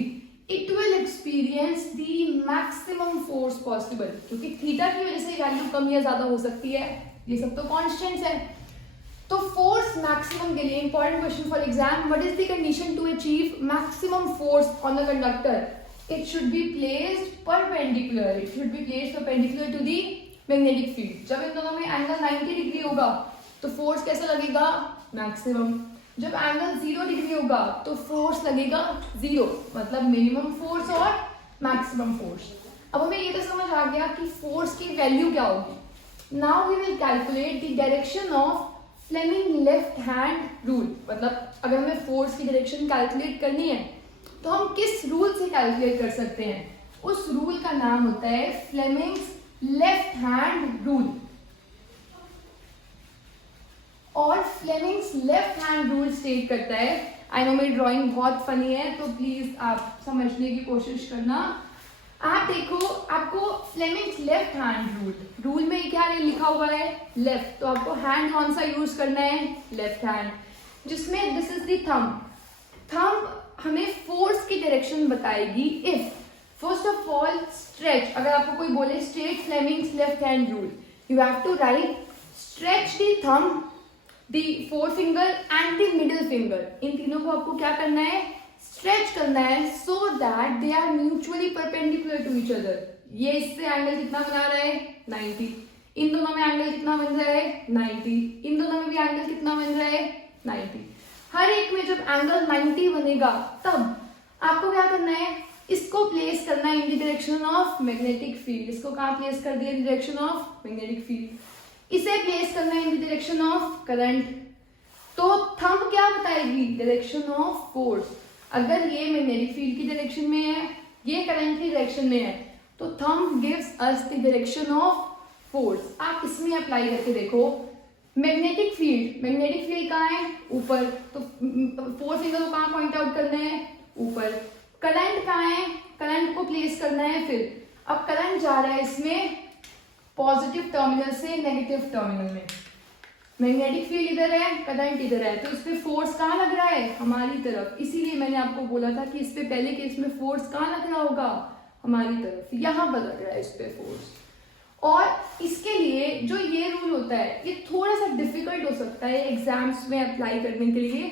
It will experience the maximum force possible, क्योंकि theta की वजह से वैल्यू कम या ज्यादा हो सकती है, ये सब तो कांस्टेंट्स है। तो फोर्स मैक्सिमम के लिए important question for exam, what is the condition to achieve maximum force on the conductor? It should be placed perpendicular, it should be placed perpendicular to the magnetic field. जब इन दोनों में angle 90 degree होगा तो force कैसा लगेगा, maximum. जब angle 0 degree होगा तो फोर्स लगेगा 0, मतलब मिनिमम फोर्स और मैक्सिमम फोर्स। अब हमें ये तो समझ आ गया कि फोर्स की वैल्यू क्या होगी। Now we will calculate the direction of Fleming left hand rule, मतलब अगर हमें फोर्स की डायरेक्शन कैलकुलेट करनी है तो हम किस रूल से कैलकुलेट कर सकते हैं? उस रूल का नाम होता है फ्लेमिंग्स लेफ्ट हैंड रूल। और Fleming's left hand rule state करता है, आई नो मेरी ड्राइंग बहुत फनी है तो प्लीज आप समझने की कोशिश करना। आप देखो, आपको फ्लेमिंग्स लेफ्ट हैंड रूल में क्या लिखा हुआ है, लेफ्ट, तो आपको हैंड कौन सा यूज करना है, लेफ्ट हैंड, जिसमें दिस इज द थंब हमें फोर्स की डायरेक्शन बताएगी। If first of all stretch, अगर आपको कोई बोले straight Fleming's left hand rule, you have to right stretch the thumb, the four finger and the middle finger, इन तीनों को आपको क्या करना है, स्ट्रेच करना है, so that they are mutually perpendicular to each other. ये इससे एंगल कितना बना रहा है 90, इन दोनों में एंगल कितना बन रहा है 90, इन दोनों में भी एंगल कितना बन रहा है 90। हर एक में जब एंगल 90 बनेगा तब आपको क्या करना है, इसको प्लेस करना है in the direction of magnetic field. इसको कहाँ प्लेस कर दिया, in the direction of magnetic field. इसे प्लेस करना है in the direction of current. तो थंब क्या बताएगी, डायरेक्शन ऑफ फोर्स। अगर ये मैग्नेटिक फील्ड की डायरेक्शन में है, ये करंट की डायरेक्शन में है, तो thumb gives us the direction of force. आप इसमें अप्लाई करके देखो, मैग्नेटिक फील्ड कहाँ है, ऊपर, तो फोर फिंगर को कहाँ पॉइंट आउट करना है, ऊपर। करंट कहाँ है, करंट को प्लेस करना है फिर। अब करंट जा रहा है इसमें पॉजिटिव टर्मिनल से नेगेटिव टर्मिनल में, मैग्नेटिक फील्ड इधर है, करंट इधर है, तो इस पे फोर्स कहाँ लग रहा है, हमारी तरफ। इसीलिए मैंने आपको बोला था कि इस पे पहले केस में फोर्स कहाँ लग रहा होगा, हमारी तरफ, यहाँ पर लग रहा है इस पे फोर्स। और इसके लिए जो ये रूल होता है ये थोड़ा सा डिफिकल्ट हो सकता है एग्जाम्स में अप्लाई करने के लिए,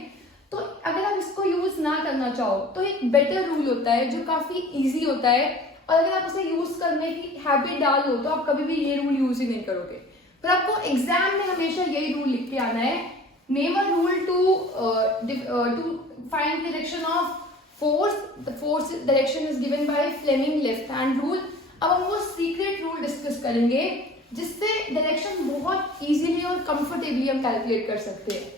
तो अगर आप इसको यूज ना करना चाहो तो एक बेटर रूल होता है जो काफी ईजी होता है, और अगर आप उसे यूज करने की हैबिट डाल लो तो आप कभी भी ये रूल यूज ही नहीं करोगे। पर आपको एग्जाम में हमेशा यही रूल लिख के आना है, name a rule to find direction of force, the force direction is given by Fleming left hand rule. अब हम वो सीक्रेट रूल डिस्कस करेंगे जिससे डायरेक्शन बहुत इजीली और कंफर्टेबली हम कैलकुलेट कर सकते हैं।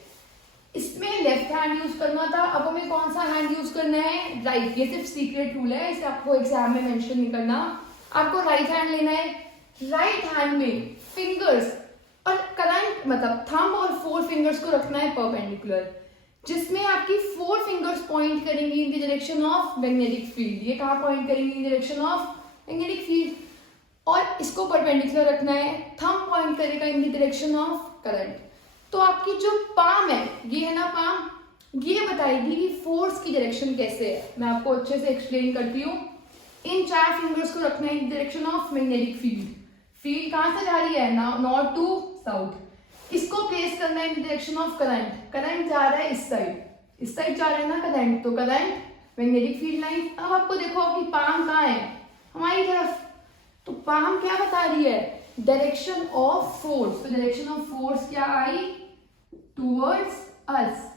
इसमें लेफ्ट हैंड यूज करना था, अब हमें कौन सा हैंड यूज करना है, राइट। ये सिर्फ सीक्रेट रूल है, इसे आपको एग्जाम में मेंशन नहीं करना। आपको राइट हैंड लेना है, राइट हैंड में फिंगर्स और करंट मतलब थंब और फोर फिंगर्स को रखना है परपेंडिकुलर, जिसमें आपकी फोर फिंगर्स पॉइंट करेंगी in the direction of magnetic field. ये कहाँ पॉइंट करेंगी, in the direction of magnetic field. और इसको परपेंडिकुलर रखना है, थंब पॉइंट करेगा in the direction of current. तो आपकी जो पाम है, ये है ना पाम, ये बताएगी कि फोर्स की डायरेक्शन कैसे है। मैं आपको अच्छे से एक्सप्लेन करती हूँ। इन चार फिंगर्स को रखना है in direction of magnetic field. Field कहाँ से जा रही है, नॉर्थ टू साउथ। इसको प्लेस करना है in direction of current. Current जा रहा है इस साइड जा रहा है ना करंट, तो करंट मैग्नेटिक फील्ड लाइन। अब आपको देखो आपकी पाम कहाँ है, हमारी तरफ, तो पाम क्या बता रही है, डायरेक्शन ऑफ फोर्स। तो डायरेक्शन ऑफ फोर्स क्या आई, टूवर्ड्स अस।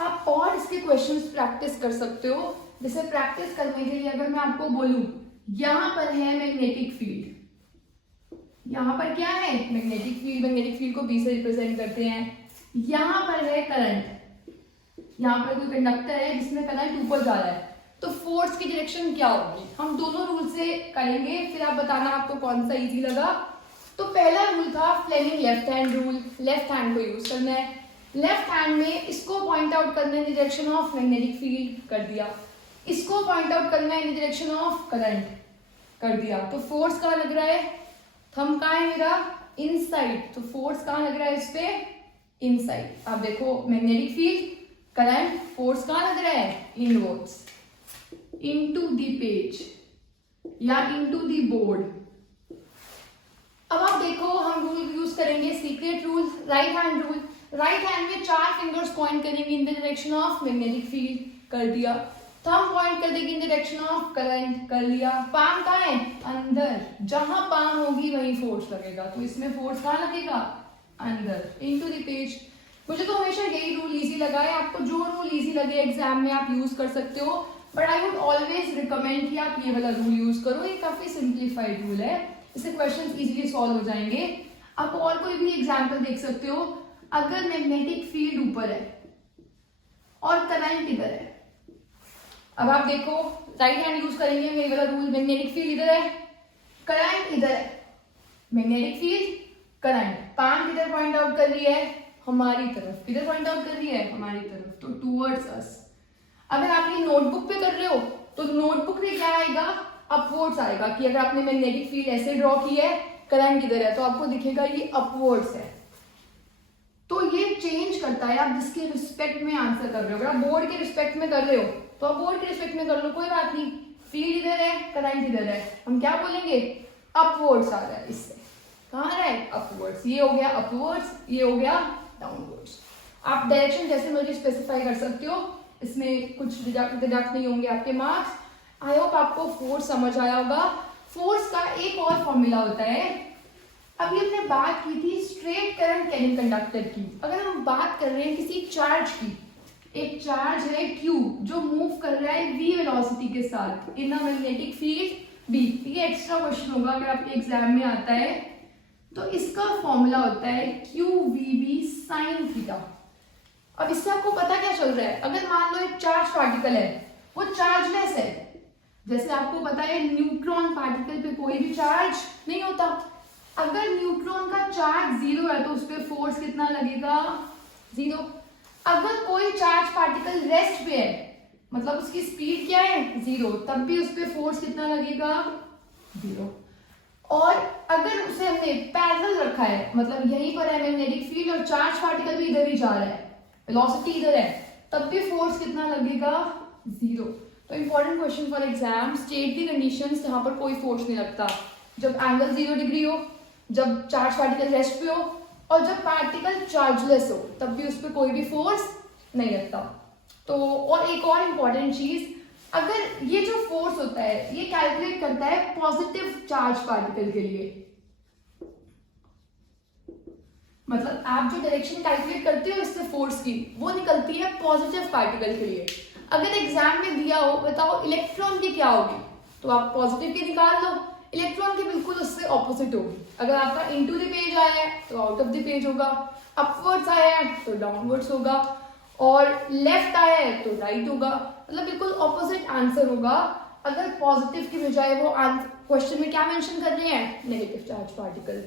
आप और इसके क्वेश्चंस प्रैक्टिस कर सकते हो। जैसे प्रैक्टिस करने के लिए अगर मैं आपको बोलूं यहां पर है मैग्नेटिक फील्ड, यहां पर क्या है मैग्नेटिक फील्ड, मैग्नेटिक फील्ड को B से रिप्रेजेंट करते हैं। यहां पर है करंट, यहां पर कोई कंडक्टर है जिसमें करंट ऊपर जा रहा है, तो फोर्स की डायरेक्शन क्या होगी। हम दोनों रूल से करेंगे, फिर आप बताना आपको कौन सा इजी लगा। तो पहला रूल था Fleming left hand rule, left hand को यूज करना है। लेफ्ट हैंड में इसको पॉइंट आउट करना है in direction of magnetic field, कर दिया। इसको पॉइंट आउट करना है इन डायरेक्शन ऑफ करंट, कर दिया। तो फोर्स कहाँ लग रहा है, थंब कहाँ है मेरा, इनसाइड, तो फोर्स कहाँ लग रहा है इस पे, इनसाइड। आप देखो मैग्नेटिक फील्ड, करंट, फोर्स कहाँ लग रहा है, इनवर्ड्स, इनटू द पेज या इनटू द बोर्ड। अब आप देखो हम रूल यूज करेंगे secret rule, right hand rule. Right hand में 4 फिंगर्स पॉइंट करेंगे in the direction of magnetic field, कर दिया। थंब पॉइंट कर देगी in the direction of current, कर लिया। पाम कहाँ है, अंदर, जहां पाम होगी वहीं फोर्स लगेगा, तो इसमें फोर्स कहाँ लगेगा, अंदर, इनटू द पेज। मुझे तो हमेशा यही रूल इजी लगा है, आपको जो रूल इजी लगे एग्जाम में आप यूज कर सकते हो, but I would always recommend कि आप ये वाला रूल यूज करो। ये काफी सिंप्लीफाइड रूल है, इससे क्वेश्चंस इजीली सॉल्व हो जाएंगे। आप और कोई भी एग्जांपल देख सकते हो। अगर मैग्नेटिक फील्ड ऊपर है और करंट इधर है, अब आप देखो राइट हैंड यूज करेंगे, ये वाला रूल, मैग्नेटिक फील्ड इधर है, करंट इधर है, मैग्नेटिक फील्ड, करंट, पाम किधर पॉइंट आउट कर रही है, हमारी तरफ, किधर पॉइंट आउट कर रही है, हमारी तरफ, तो टूवर्ड्स अस। अगर आप ये नोटबुक पे कर रहे हो तो नोटबुक में क्या आएगा, अपवर्ड्स आएगा, कि अगर आपने मैग्नेटिक फील्ड ऐसे ड्रॉ की है, करंट इधर है, तो आपको दिखेगा ये अपवर्ड्स है। तो ये चेंज करता है आप जिसके रिस्पेक्ट में आंसर कर रहे हो। अगर आप बोर्ड के रिस्पेक्ट में कर रहे हो तो आप बोर्ड के रिस्पेक्ट में कर लो, कोई बात नहीं। फील्ड इधर है, करंट इधर है, हम क्या बोलेंगे, अपवर्ड्स आ रहा है, इससे कहाँ आ रहा है, अपवर्ड्स। ये हो गया अपवर्ड्स, ये हो गया डाउनवर्ड्स। आप डायरेक्शन जैसे मर्जी स्पेसिफाई कर सकते हो, इसमें कुछ डिडक्ट नहीं होंगे आपके मार्क्स। आई होप आपको फोर्स समझ आया होगा। फोर्स का एक और फॉर्मूला होता है, अभी हमने बात की थी स्ट्रेट करंट कैरिंग कंडक्टर की। अगर हम बात कर रहे हैं किसी चार्ज की, एक चार्ज है Q जो मूव कर रहा है v वेलोसिटी के साथ इन अ मैग्नेटिक फील्ड B। ये एक्स्ट्रा क्वेश्चन होगा अगर आपके एग्जाम में आता है, तो इसका फॉर्मूला होता है QVB sin थीटा। अब इससे आपको पता क्या चल रहा है, अगर मान लो एक चार्ज पार्टिकल है, वो चार्जलेस है, जैसे आपको पता है न्यूट्रॉन पार्टिकल पे कोई भी चार्ज नहीं होता। अगर न्यूट्रॉन का चार्ज 0 है तो उस पर फोर्स कितना लगेगा, 0। अगर कोई चार्ज पार्टिकल रेस्ट पे है, मतलब उसकी स्पीड क्या है, 0, तब भी उस पर फोर्स कितना लगेगा, 0। और अगर उसे हमने पैरेलल रखा है, मतलब यहीं पर है मैग्नेटिक फील्ड और चार्ज पार्टिकल भी इधर ही जा रहा है, वेलोसिटी इधर है, तब भी फोर्स कितना लगेगा, 0। तो important question for exam, state the conditions जहां पर कोई फोर्स नहीं लगता। जब एंगल 0 डिग्री हो, जब चार्ज पार्टिकल रेस्ट पे हो, और जब पार्टिकल चार्जलेस हो, तब भी उस पर कोई भी फोर्स नहीं लगता। तो और एक और इम्पॉर्टेंट चीज, अगर ये जो फोर्स होता है ये कैलकुलेट करता है पॉजिटिव चार्ज पार्टिकल के लिए, मतलब आप जो डायरेक्शन कैलकुलेट करते हो इससे फोर्स की, वो निकलती है पॉजिटिव पार्टिकल के लिए। अगर एग्जाम में दिया हो, बताओ इलेक्ट्रॉन की क्या होगी, तो आप पॉजिटिव की निकाल लो, इलेक्ट्रॉन की बिल्कुल उससे ऑपोजिट होगी। अगर आपका इनटू द पेज आया है तो आउट ऑफ द पेज होगा, अपवर्ड्स आया है तो डाउनवर्ड्स होगा, और लेफ्ट आया है तो राइट होगा, मतलब बिल्कुल ऑपोजिट आंसर होगा। अगर पॉजिटिव की बजाय वो क्वेश्चन में क्या मेंशन कर रहे हैं, negative charge particle.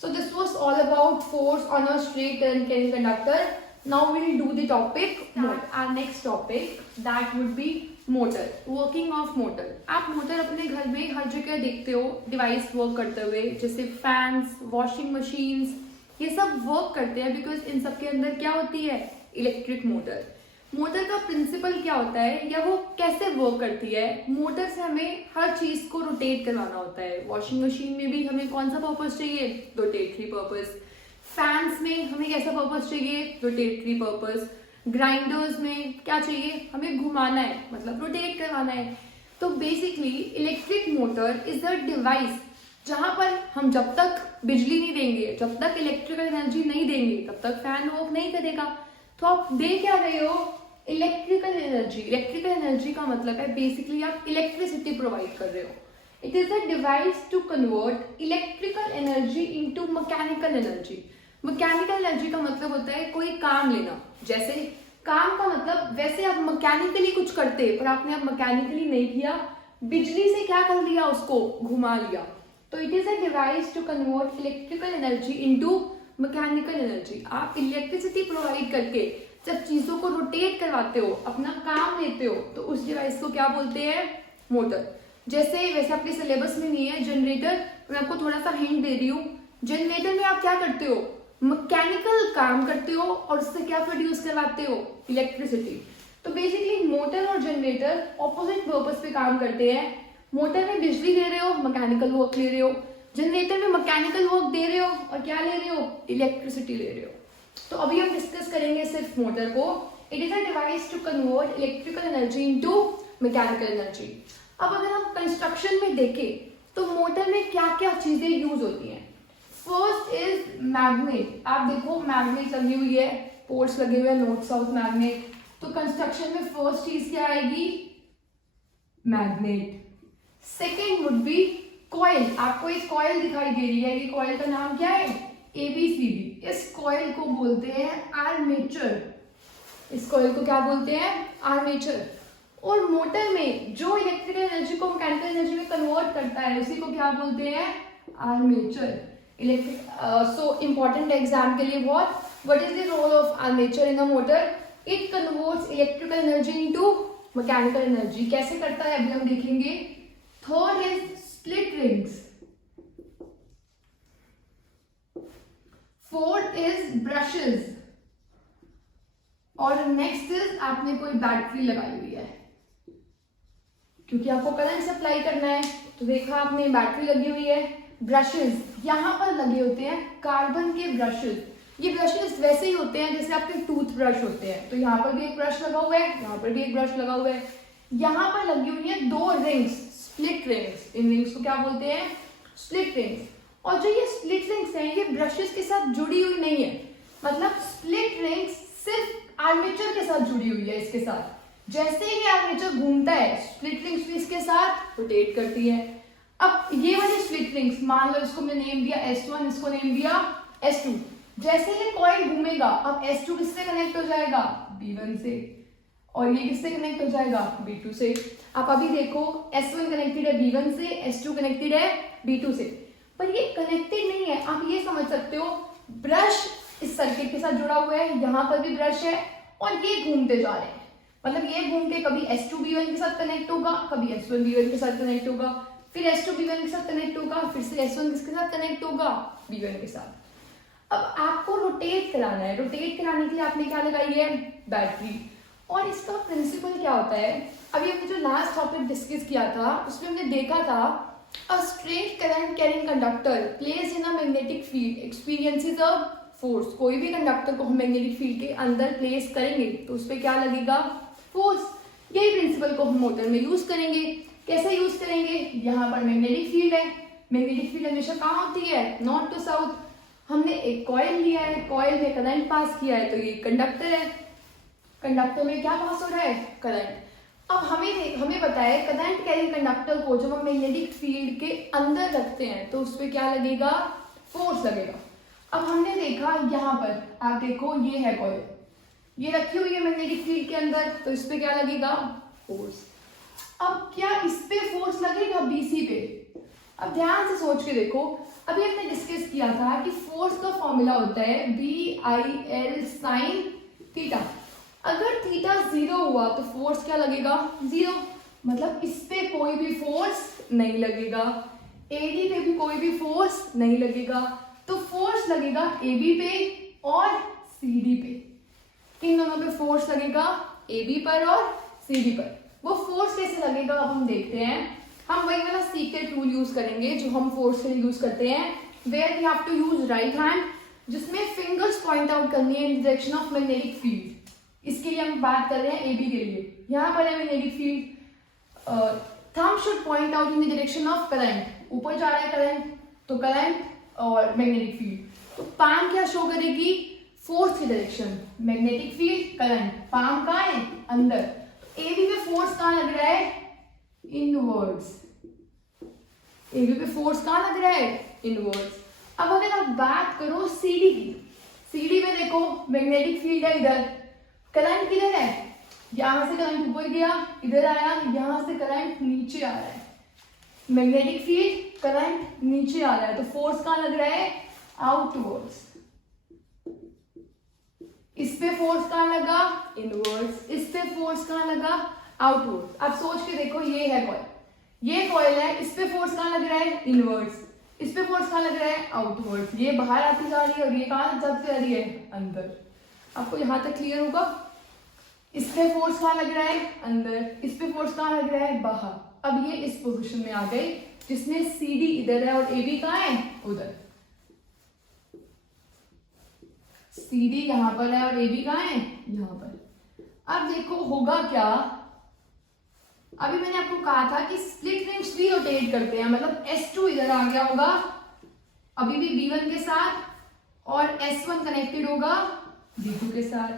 So this was all about force on a straight current carrying conductor. Now we will do the topic, our next topic, that would be motor, working of motor. आप motor अपने घर में हर जगह देखते हो device work करते हुए, जैसे फैंस, वॉशिंग मशीन्स, ये सब वर्क करते हैं बिकॉज इन सब के अंदर क्या होती है, इलेक्ट्रिक मोटर। मोटर का प्रिंसिपल क्या होता है या वो कैसे वर्क करती है, मोटर से हमें हर चीज को रोटेट करवाना होता है। वॉशिंग मशीन में भी हमें कौन सा पर्पस चाहिए, रोटेटरी पर्पस। फैंस में हमें कैसा पर्पस चाहिए, रोटेटरी पर्पस। ग्राइंडर्स में क्या चाहिए, हमें घुमाना है, मतलब रोटेट करवाना है। तो basically electric motor is the device जहां पर हम जब तक बिजली नहीं देंगे, जब तक इलेक्ट्रिकल एनर्जी नहीं देंगे, तब तक फैन वर्क नहीं करेगा। तो आप दे क्या रहे हो, इलेक्ट्रिकल एनर्जी। इलेक्ट्रिकल एनर्जी का मतलब है बेसिकली आप इलेक्ट्रिसिटी प्रोवाइड कर रहे हो। It is a device to convert electrical energy into mechanical energy. Mechanical energy का मतलब होता है कोई काम लेना, जैसे काम का मतलब वैसे आप मैकेनिकली कुछ करते पर आपने अब मैकेनिकली नहीं किया, बिजली से क्या कर लिया, उसको घुमा लिया। तो it is a device to convert electrical energy into mechanical energy. आप इलेक्ट्रिसिटी प्रोवाइड करके जब चीजों को रोटेट करवाते हो, अपना काम लेते हो, तो उस डिवाइस को क्या बोलते हैं, मोटर। जैसे वैसे आपके सिलेबस में नहीं है जनरेटर, मैं आपको थोड़ा सा हिंट दे रही हूँ। जनरेटर में आप क्या करते हो, मैकेनिकल काम करते हो और उससे क्या प्रोड्यूस करवाते हो, इलेक्ट्रिसिटी। तो बेसिकली मोटर और जनरेटर ऑपोजिट पर्पस पे काम करते हैं। मोटर में बिजली दे रहे हो, मैकेनिकल वर्क ले रहे हो, जनरेटर में मैकेनिकल वर्क दे रहे हो और क्या ले रहे हो, इलेक्ट्रिसिटी ले रहे हो। तो अभी हम डिस्कस करेंगे सिर्फ मोटर को। It is a device to convert electrical energy into mechanical energy. अब अगर हम कंस्ट्रक्शन में देखें तो मोटर में क्या क्या चीजें यूज होती हैं। First is magnet. आप देखो मैग्नेट लगी हुई है, पोर्ट्स लगे हुए हैं, नॉर्थ साउथ मैग्नेट। तो कंस्ट्रक्शन में फर्स्ट चीज क्या आएगी, magnet. Second would be coil. आपको एक कॉइल दिखाई दे रही है, ये कॉइल का नाम क्या है, ABCD। इस कॉइल को बोलते हैं आर्मेचर। इस कॉइल को क्या बोलते हैं, आर्मेचर। और मोटर में जो इलेक्ट्रिकल एनर्जी को मैकेनिकल एनर्जी में कन्वर्ट करता है उसी को क्या बोलते हैं, armature. Electric so important exam के लिए what is the role of armature in a motor, it converts electrical energy into mechanical energy. कैसे करता है अभी हम देखेंगे। Third is split rings. Fourth is brushes. और नेक्स्ट इज आपने कोई बैटरी लगाई हुई है क्योंकि आपको करंट सप्लाई करना है, तो देखा आपने बैटरी लगी हुई है। ब्रशेस यहाँ पर लगे होते हैं कार्बन के ब्रशेस। ये ब्रशेस वैसे ही होते हैं जैसे आपके टूथ ब्रश होते हैं। तो यहाँ पर भी एक ब्रश लगा हुआ है, यहाँ पर भी एक ब्रश लगा हुआ है। यहाँ पर लगी हुई है दो रिंग्स, स्प्लिट रिंग्स। इन रिंग्स को क्या बोलते हैं, स्प्लिट रिंग्स। और जो ये स्प्लिट रिंग्स हैं ये ब्रशेस के साथ जुड़ी हुई नहीं है, मतलब स्प्लिट रिंग्स सिर्फ आर्मेचर के साथ जुड़ी हुई है। इसके साथ जैसे ही आर्मेचर घूमता है स्प्लिट रिंग्स भी इसके साथ रोटेट करती है। अब ये वाली स्प्लिट रिंग्स, मान लो इसको मैंने नेम दिया S1, इसको नेम दिया S2। जैसे ये कॉइल घूमेगा अब S2 किससे कनेक्ट हो जाएगा, B1 से, और ये किससे कनेक्ट हो जाएगा, B2 से। आप अभी देखो S1 कनेक्टेड है B1 से, S2 कनेक्टेड है B2 से, पर ये कनेक्टेड नहीं है। आप ये समझ सकते हो ब्रश इस सर्किट के साथ जुड़ा हुआ है, यहाँ पर भी ब्रश है और ये घूमते जा रहे हैं। मतलब ये घूम के कभी S2 B1 के साथ कनेक्ट होगा, कभी S1 B1 के साथ कनेक्ट होगा, फिर S2 B1 के साथ कनेक्ट होगा, फिर से S1 किसके साथ कनेक्ट होगा, B1 के साथ। अब आपको रोटेट कराना है, रोटेट कराने के लिए आपने क्या लगाई है, बैटरी। और इसका प्रिंसिपल क्या होता है, अभी हमने जो लास्ट टॉपिक डिस्कस किया था उसमें हमने देखा था a straight current carrying conductor placed in a magnetic field experiences a force. कोई भी कंडक्टर को हम मैग्नेटिक फील्ड के अंदर प्लेस करेंगे तो उस पर क्या लगेगा, फोर्स। यही प्रिंसिपल को हम मोटर में यूज करेंगे। कैसे यूज करेंगे, यहाँ पर मैग्नेटिक फील्ड है, मैग्नेटिक फील्ड हमेशा कहाँ होती है, नॉर्थ टू साउथ। हमने एक कॉइल लिया है, कॉइल में करंट पास किया है, तो ये कंडक्टर है, कंडक्टर में क्या पास हो रहा है, करंट। अब हमें पता है करंट कैरिंग कंडक्टर को जब हम मैग्नेटिक फील्ड के अंदर रखते हैं तो उस पर क्या लगेगा, फोर्स लगेगा। अब हमने देखा यहाँ पर, आप देखो ये है कॉइल, ये रखी हुई है मैग्नेटिक फील्ड के अंदर, तो इस पे क्या लगेगा, फोर्स। अब क्या इस पे फोर्स लगेगा, BC पे। अब ध्यान से सोच के देखो, अभी हमने डिस्कस किया था कि फोर्स का फॉर्मूला होता है BIL sin थीटा। अगर थीटा 0 हुआ तो फोर्स क्या लगेगा, 0। मतलब इस पे कोई भी फोर्स नहीं लगेगा, AD पे भी कोई भी फोर्स नहीं लगेगा, तो फोर्स लगेगा AB पे और CD पे। इन दोनों पे फोर्स लगेगा AB पर और CD पर। वो फोर्स कैसे लगेगा अब हम देखते हैं। हम वही वाला सीक्रेट रूल यूज करेंगे जो हम फोर्स के लिए यूज करते हैं, where we have to use right hand, जिसमें फिंगर्स पॉइंट आउट करनी है in direction of magnetic field. इसके लिए हम बात कर रहे हैं AB के लिए, यहाँ पर है magnetic field, thumb should point out in the direction of current. ऊपर जा रहा है करंट, तो करंट और मैग्नेटिक फील्ड। तो पाम क्या शो करेगी, फोर्स की direction, magnetic field, current, palm कहाँ है, अंदर। AB में फोर्स कहाँ लग रहा है, इनवर्ड्स। एबी पे फोर्स कहाँ लग रहा है, इनवर्स। अब अगर आप बात करो सीडी की, सीडी में देखो मैग्नेटिक फील्ड है, इधर करंट किधर है, यहाँ से करंट ऊपर गया, इधर आया, यहाँ से करंट नीचे आ रहा है, मैग्नेटिक फील्ड करंट नीचे आ रहा है, तो फोर्स कहाँ लग रहा है, आउटवर्ड्स। इस पे फोर्स कहाँ लगा, इनवर्ड्स, इस पे फोर्स कहाँ लगा, आउटवर्ड्स। अब सोच के देखो, ये है कॉइल, ये कॉइल है, इस पे फोर्स कहाँ लग रहा है, इनवर्ड्स, इस पे फोर्स कहाँ लग रहा है, आउटवर्ड्स। ये बाहर आती जा रही है और ये कहाँ जाती जा रही है, अंदर। आपको यहाँ तक क्लियर होगा। इस पे फोर्स कहाँ लग रहा है, अंदर, इस पे फोर्स कहाँ लग रहा है, बाहर। अब ये इस पोजीशन में आ गई जिसमें CD इधर है और AB कहाँ है, उधर। CD यहाँ पर है और AB कहाँ है, यहाँ पर। अब देखो होगा क्या, अभी मैंने आपको कहा था कि स्प्लिट रिंग्स भी रोटेट करते हैं, मतलब S2 इधर आ गया होगा अभी भी B1 के साथ, और S1 कनेक्टेड होगा B2 के साथ।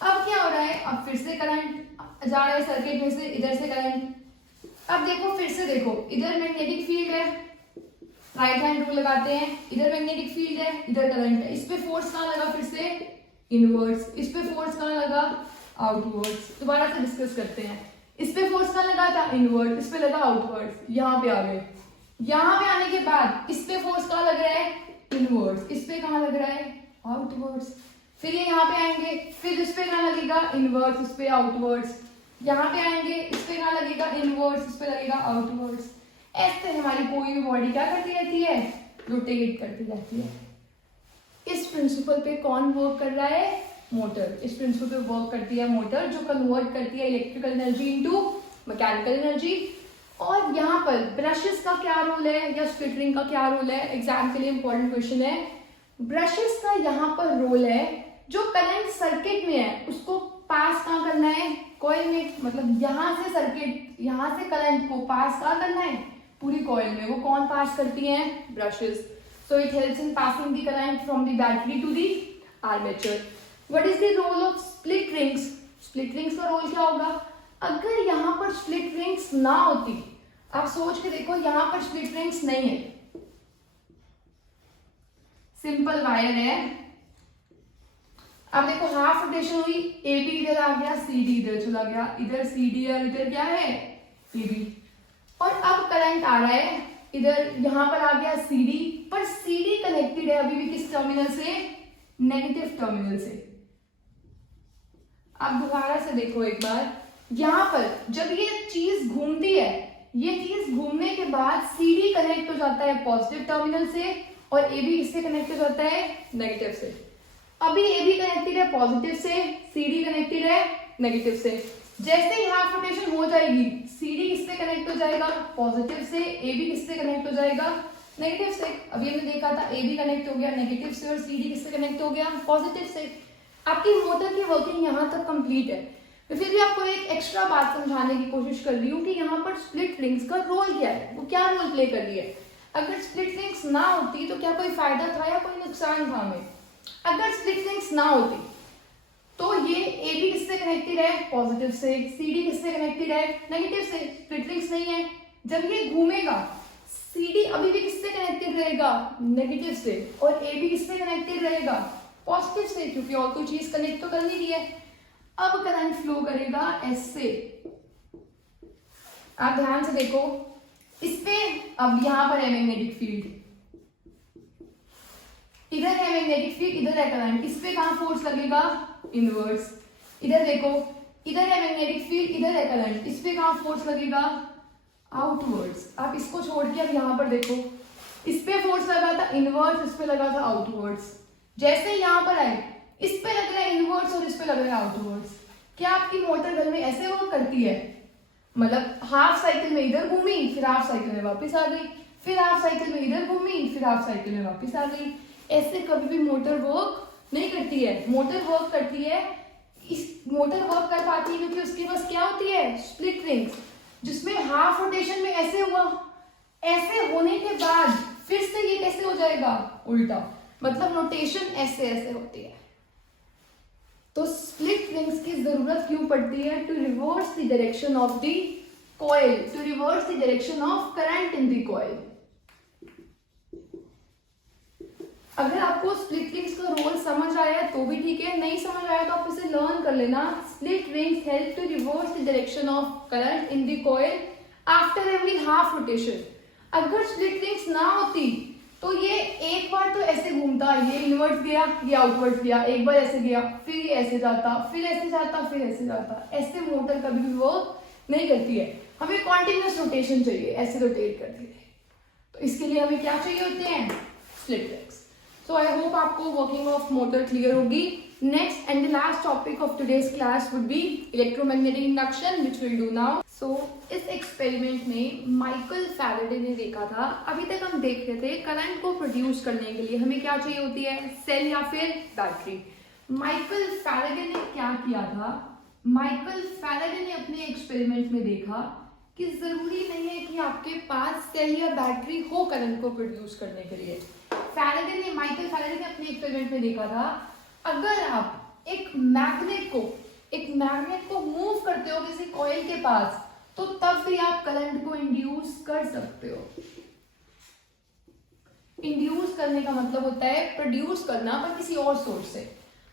अब क्या हो रहा है, अब फिर से करंट जा रहा है सर्किट में से, इधर से करंट। अब देखो फिर से देखो, इधर मैग्नेटिक फील्ड है, राइट हैंड रूल लगाते हैं, इधर मैग्नेटिक फील्ड है, इधर करंट है, इस पे फोर्स कहाँ लगा, फिर से इनवर्स, इस पे फोर्स कहाँ लगा, आउटवर्ड्स। दोबारा से डिस्कस करते हैं, इस पे फोर्स कहाँ लगा था, इनवर्ड, इस पे लगा आउटवर्ड्स, यहाँ पे आ गए। यहाँ पे आने के बाद इस पे फोर्स कहाँ लग रहा है, इनवर्ड्स, इस पे कहाँ लग रहा है, आउटवर्ड्स। फिर ये यहाँ पे आएंगे, फिर इस पे कहाँ लगेगा, इनवर्ड्स, इस पे आउटवर्ड्स। यहाँ पे आएंगे, इस पे कहाँ लगेगा, इनवर्ड्स, इस पे लगेगा आउटवर्ड्स। ऐसे हमारी कोई भी बॉडी क्या करती रहती है, रोटेट करती रहती है। इस प्रिंसिपल पे कौन वर्क कर रहा है, मोटर। इस प्रिंसिपल पे वर्क करती है मोटर, जो कन्वर्ट करती है electrical energy into mechanical energy. और यहाँ पर ब्रशेस का क्या रोल है, या स्प्लिट रिंग का क्या रोल है, एग्जाम के लिए इंपॉर्टेंट क्वेश्चन है। ब्रशेस का यहाँ पर रोल है, जो करंट सर्किट में है उसको पास कहाँ करना है, कॉइल में, मतलब यहाँ से सर्किट, यहाँ से करंट को पास कहाँ करना है, पूरी कॉइल में। वो कौन पास करती हैं, brushes. So it helps in passing the current from the battery to the armature. What is the role of split rings, split rings का रोल क्या होगा, अगर यहाँ पर स्प्लिट रिंग्स ना होती, आप सोच के देखो, यहाँ पर स्प्लिट रिंग्स नहीं है, सिंपल वायर है। अब देखो हाफ रोटेशन हुई, AB इधर आ गया, CD इधर चला गया, इधर CD है, इधर क्या है, AB। और अब करंट आ रहा है इधर, यहाँ पर आ गया CD, पर CD कनेक्टेड है अभी भी किस टर्मिनल से, नेगेटिव टर्मिनल से। अब दोबारा से देखो एक बार, यहाँ पर जब ये चीज घूमती है, ये चीज घूमने के बाद CD कनेक्ट हो जाता है पॉजिटिव टर्मिनल से, और AB इससे कनेक्ट हो जाता है नेगेटिव से। अभी AB कनेक्टेड है पॉजिटिव से, CD कनेक्टेड है नेगेटिव से। जैसे ही हाफ रोटेशन हो जाएगी, CD किससे कनेक्ट हो जाएगा, पॉजिटिव से, AB किससे कनेक्ट हो जाएगा, नेगेटिव से। अभी हमने देखा था AB कनेक्ट हो गया नेगेटिव से, और CD किससे कनेक्ट हो गया, पॉजिटिव से। आपकी मोटर की वर्किंग यहाँ तक कंप्लीट है। तो फिर भी आपको एक एक्स्ट्रा बात समझाने की कोशिश कर रही हूँ कि यहाँ पर स्प्लिट रिंग्स का रोल क्या है, वो क्या रोल प्ले कर रही है। अगर स्प्लिट रिंग्स ना होती तो क्या कोई फायदा था या कोई नुकसान था हमें। अगर स्प्लिट रिंग्स ना होती तो ये AB किससे कनेक्टेड है, पॉजिटिव से, CD किससे कनेक्टेड है, नेगेटिव से। स्प्लिट रिंग्स नहीं है, जब ये घूमेगा CD अभी भी किससे कनेक्टेड रहेगा, नेगेटिव से, और AB किससे कनेक्टेड रहेगा, पॉजिटिव से, क्योंकि और कोई चीज कनेक्ट तो कर नहीं रही है। अब करंट फ्लो करेगा S से। आप ध्यान से देखो, इस पे अब यहां पर है मैग्नेटिक फील्ड, इधर है मैग्नेटिक फील्ड, इधर है करंट, इस पे कहां फोर्स लगेगा, इनवर्स। इधर देखो, इधर है मैग्नेटिक फील्ड, इधर है करंट, इस पे कहां फोर्स लगेगा, आउटवर्ड्स। आप इसको छोड़ के अब यहां पर देखो, इस पे फोर्स लगा था इनवर्स, इस पे लगा था आउटवर्ड्स। जैसे ही यहां पर आए, इस पे लग रहा है इनवर्स और इस पे लग रहा है आउटवर्ड्स। क्या आपकी मोटर घर में ऐसे वर्क करती है, मतलब हाफ साइकिल में इधर घूमी, फिर हाफ साइकिल में वापस आ गई, फिर हाफ साइकिल में इधर घूमी, फिर हाफ साइकिल में वापस आ गई। ऐसे कभी भी मोटर वर्क नहीं करती है। मोटर वर्क करती है, मोटर वर्क कर पाती है क्योंकि उसके पास क्या होती है, स्प्लिट रिंग्स, जिसमें हाफ रोटेशन में ऐसे हुआ, ऐसे होने के बाद फिर से ये कैसे हो जाएगा, उल्टा, मतलब रोटेशन ऐसे ऐसे होती है। तो स्प्लिट रिंग्स की जरूरत क्यों पड़ती है, to reverse the direction of the coil, to reverse the direction of current in the coil. अगर आपको स्प्लिट रिंग्स का रोल समझ आया है तो भी ठीक है, नहीं समझ आया तो आप इसे लर्न कर लेना। Split rings help to reverse the direction of current in the coil after every half rotation. अगर स्प्लिट रिंग्स ना होती तो ये एक बार तो ऐसे घूमता, ये इनवर्ट गया, ये आउटवर्ड गया, एक बार ऐसे गया, फिर ये ऐसे जाता, फिर ऐसे जाता, फिर ऐसे जाता। ऐसे मोटर कभी भी वर्क नहीं करती है, हमें कॉन्टिन्यूस रोटेशन चाहिए, ऐसे रोटेट करती है। तो इसके लिए हमें क्या चाहिए होते हैं? Split rings. So I hope आपको वर्किंग ऑफ मोटर क्लियर होगी। Next and the last topic of today's class would be electromagnetic induction which will do now. So इस एक्सपेरिमेंट में माइकल फैराडे ने देखा था, अभी तक हम देख रहे थे करंट को प्रोड्यूस करने के लिए हमें क्या चाहिए होती है? सेल या फिर बैटरी। माइकल फैराडे ने क्या किया था? माइकल फैराडे ने अपने एक्सपेरिमेंट में देखा कि जरूरी नहीं है कि आपके पास सेल या बैटरी हो करंट को प्रोड्यूस करने के लिए। माइकल फैराडे ने अपने एक्सपेरिमेंट में देखा था, अगर आप एक मैग्नेट को मूव करते हो किसी कॉइल के पास तो तब भी आप करंट को इंड्यूस कर सकते हो। इंड्यूस करने का मतलब होता है प्रोड्यूस करना, पर किसी और सोर्स से।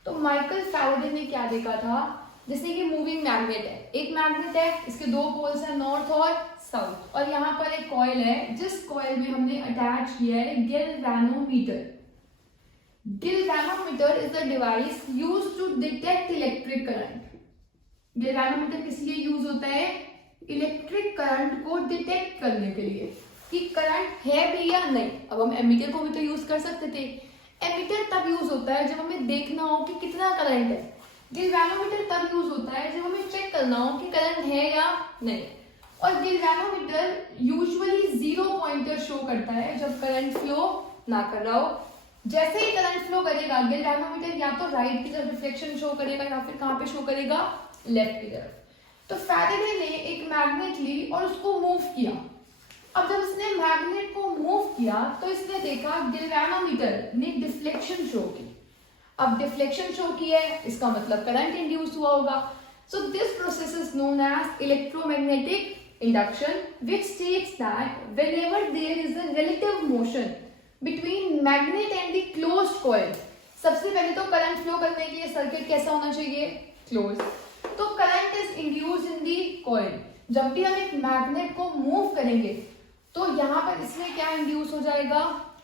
तो माइकल फैराडे ने क्या देखा था, जैसे ये मूविंग मैग्नेट है, एक मैग्नेट है, इसके दो पोल्स हैं नॉर्थ और साउथ, और यहाँ पर एक कॉइल है जिस कॉइल में हमने अटैच किया है galvanometer. Galvanometer is the device used to detect electric current. Galvanometer किस लिए यूज होता है? इलेक्ट्रिक करंट को डिटेक्ट करने के लिए कि करंट है भी या नहीं। अब हम एमीटर को भी तो यूज कर सकते थे। एमीटर तब यूज होता है जब हमें देखना हो कि कितना करंट है। गैल्वेनोमीटर तब यूज होता है जब हमें चेक करना हो कि करंट है या नहीं। और गैल्वेनोमीटर यूजुअली 0 पॉइंटर शो करता है जब करंट फ्लो ना कर रहा हो। जैसे ही करंट फ्लो करेगा गैल्वेनोमीटर या तो राइट की तरफ रिफ्लेक्शन शो करेगा या फिर कहाँ पे शो करेगा? लेफ्ट की तरफ। तो फैराडे ने एक मैग्नेट ली और उसको मूव किया। अब जब इसने मैग्नेट को मूव किया तो इसने देखा गैल्वेनोमीटर ने डिफ्लेक्शन शो की। अब डिफ्लेक्शन शो की है, इसका मतलब करंट इंड्यूस हुआ होगा। So this process is known as electromagnetic induction which states that whenever there is a relative motion between magnet and the closed coil. सबसे पहले तो करंट फ्लो करने के लिए सर्किट कैसा होना चाहिए? क्लोज। तो current is induced in the coil. जब भी हम एक मैग्नेट को मूव करेंगे तो यहाँ पर इसमें क्या इंड्यूस हो जाएगा?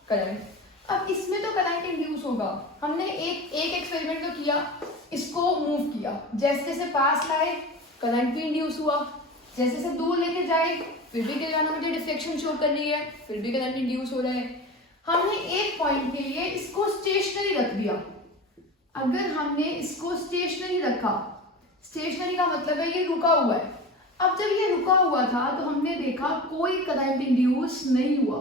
करंट। अब इसमें तो करंट इंड्यूस होगा। हमने एक एक्सपेरिमेंट तो किया, इसको मूव किया, जैसे जैसे पास लाए करंट भी इंड्यूस हुआ, जैसे जैसे दूर लेके जाए फिर भी गैल्वेनोमीटर डिफ्लेक्शन शो कर रही है, फिर भी करंट इंड्यूस हो रहा है। हमने एक पॉइंट के लिए इसको स्टेशनरी रख दिया। अगर हमने इसको स्टेशनरी रखा, स्टेशनरी का मतलब है ये रुका हुआ है। अब जब ये रुका हुआ था तो हमने देखा कोई करंट इंड्यूस नहीं हुआ,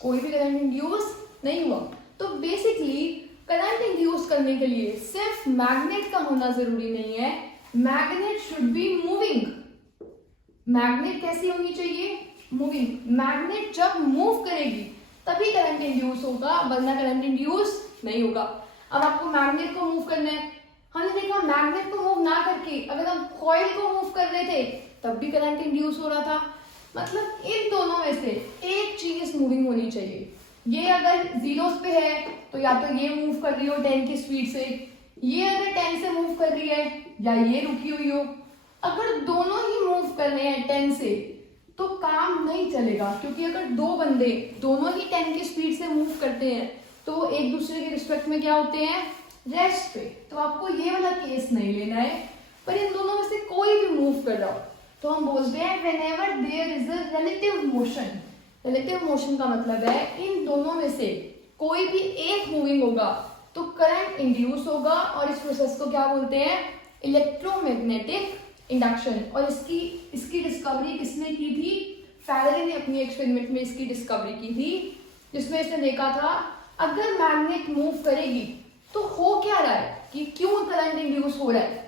कोई भी करंट इंड्यूस नहीं हुआ। तो बेसिकली करंट इंड्यूस करने के लिए सिर्फ मैग्नेट का होना जरूरी नहीं है, magnet should be moving. Magnet कैसी होनी चाहिए? मूविंग। मैग्नेट जब मूव करेगी तभी करंट इंड्यूस होगा, वरना करंट इंड्यूस नहीं होगा। अब आपको मैग्नेट को मूव करना है, हमने देखा मैग्नेट को मूव ना करके अगर हम कॉइल को मूव कर रहे थे तब भी करंट इंड्यूस हो रहा था। मतलब इन दोनों में से एक चीज मूविंग होनी चाहिए। ये अगर जीरोस पे है तो या तो ये मूव कर रही हो 10 की स्पीड से, ये अगर 10 से मूव कर रही है या ये रुकी हुई हो। अगर दोनों ही मूव कर रहे हैं 10 से तो काम नहीं चलेगा, क्योंकि अगर दो बंदे दोनों ही 10 की स्पीड से मूव करते हैं तो एक दूसरे के रिस्पेक्ट में क्या होते हैं? रेस्ट पे। तो आपको ये वाला केस नहीं लेना है, पर इन दोनों में से कोई भी मूव कर रहा हो तो हम बोलते हैं whenever there is a relative motion। Relative motion का मतलब है इन दोनों में से कोई भी एक मूविंग होगा तो करंट इंड्यूस होगा, और इस प्रोसेस को क्या बोलते हैं? Electromagnetic induction. और इसकी डिस्कवरी किसने की थी? फैराडे ने अपनी एक्सपेरिमेंट में इसकी डिस्कवरी की थी, जिसमें इसने देखा था अगर मैग्नेट मूव करेगी तो हो क्या रहा है कि क्यों करंट इंड्यूस हो रहा है।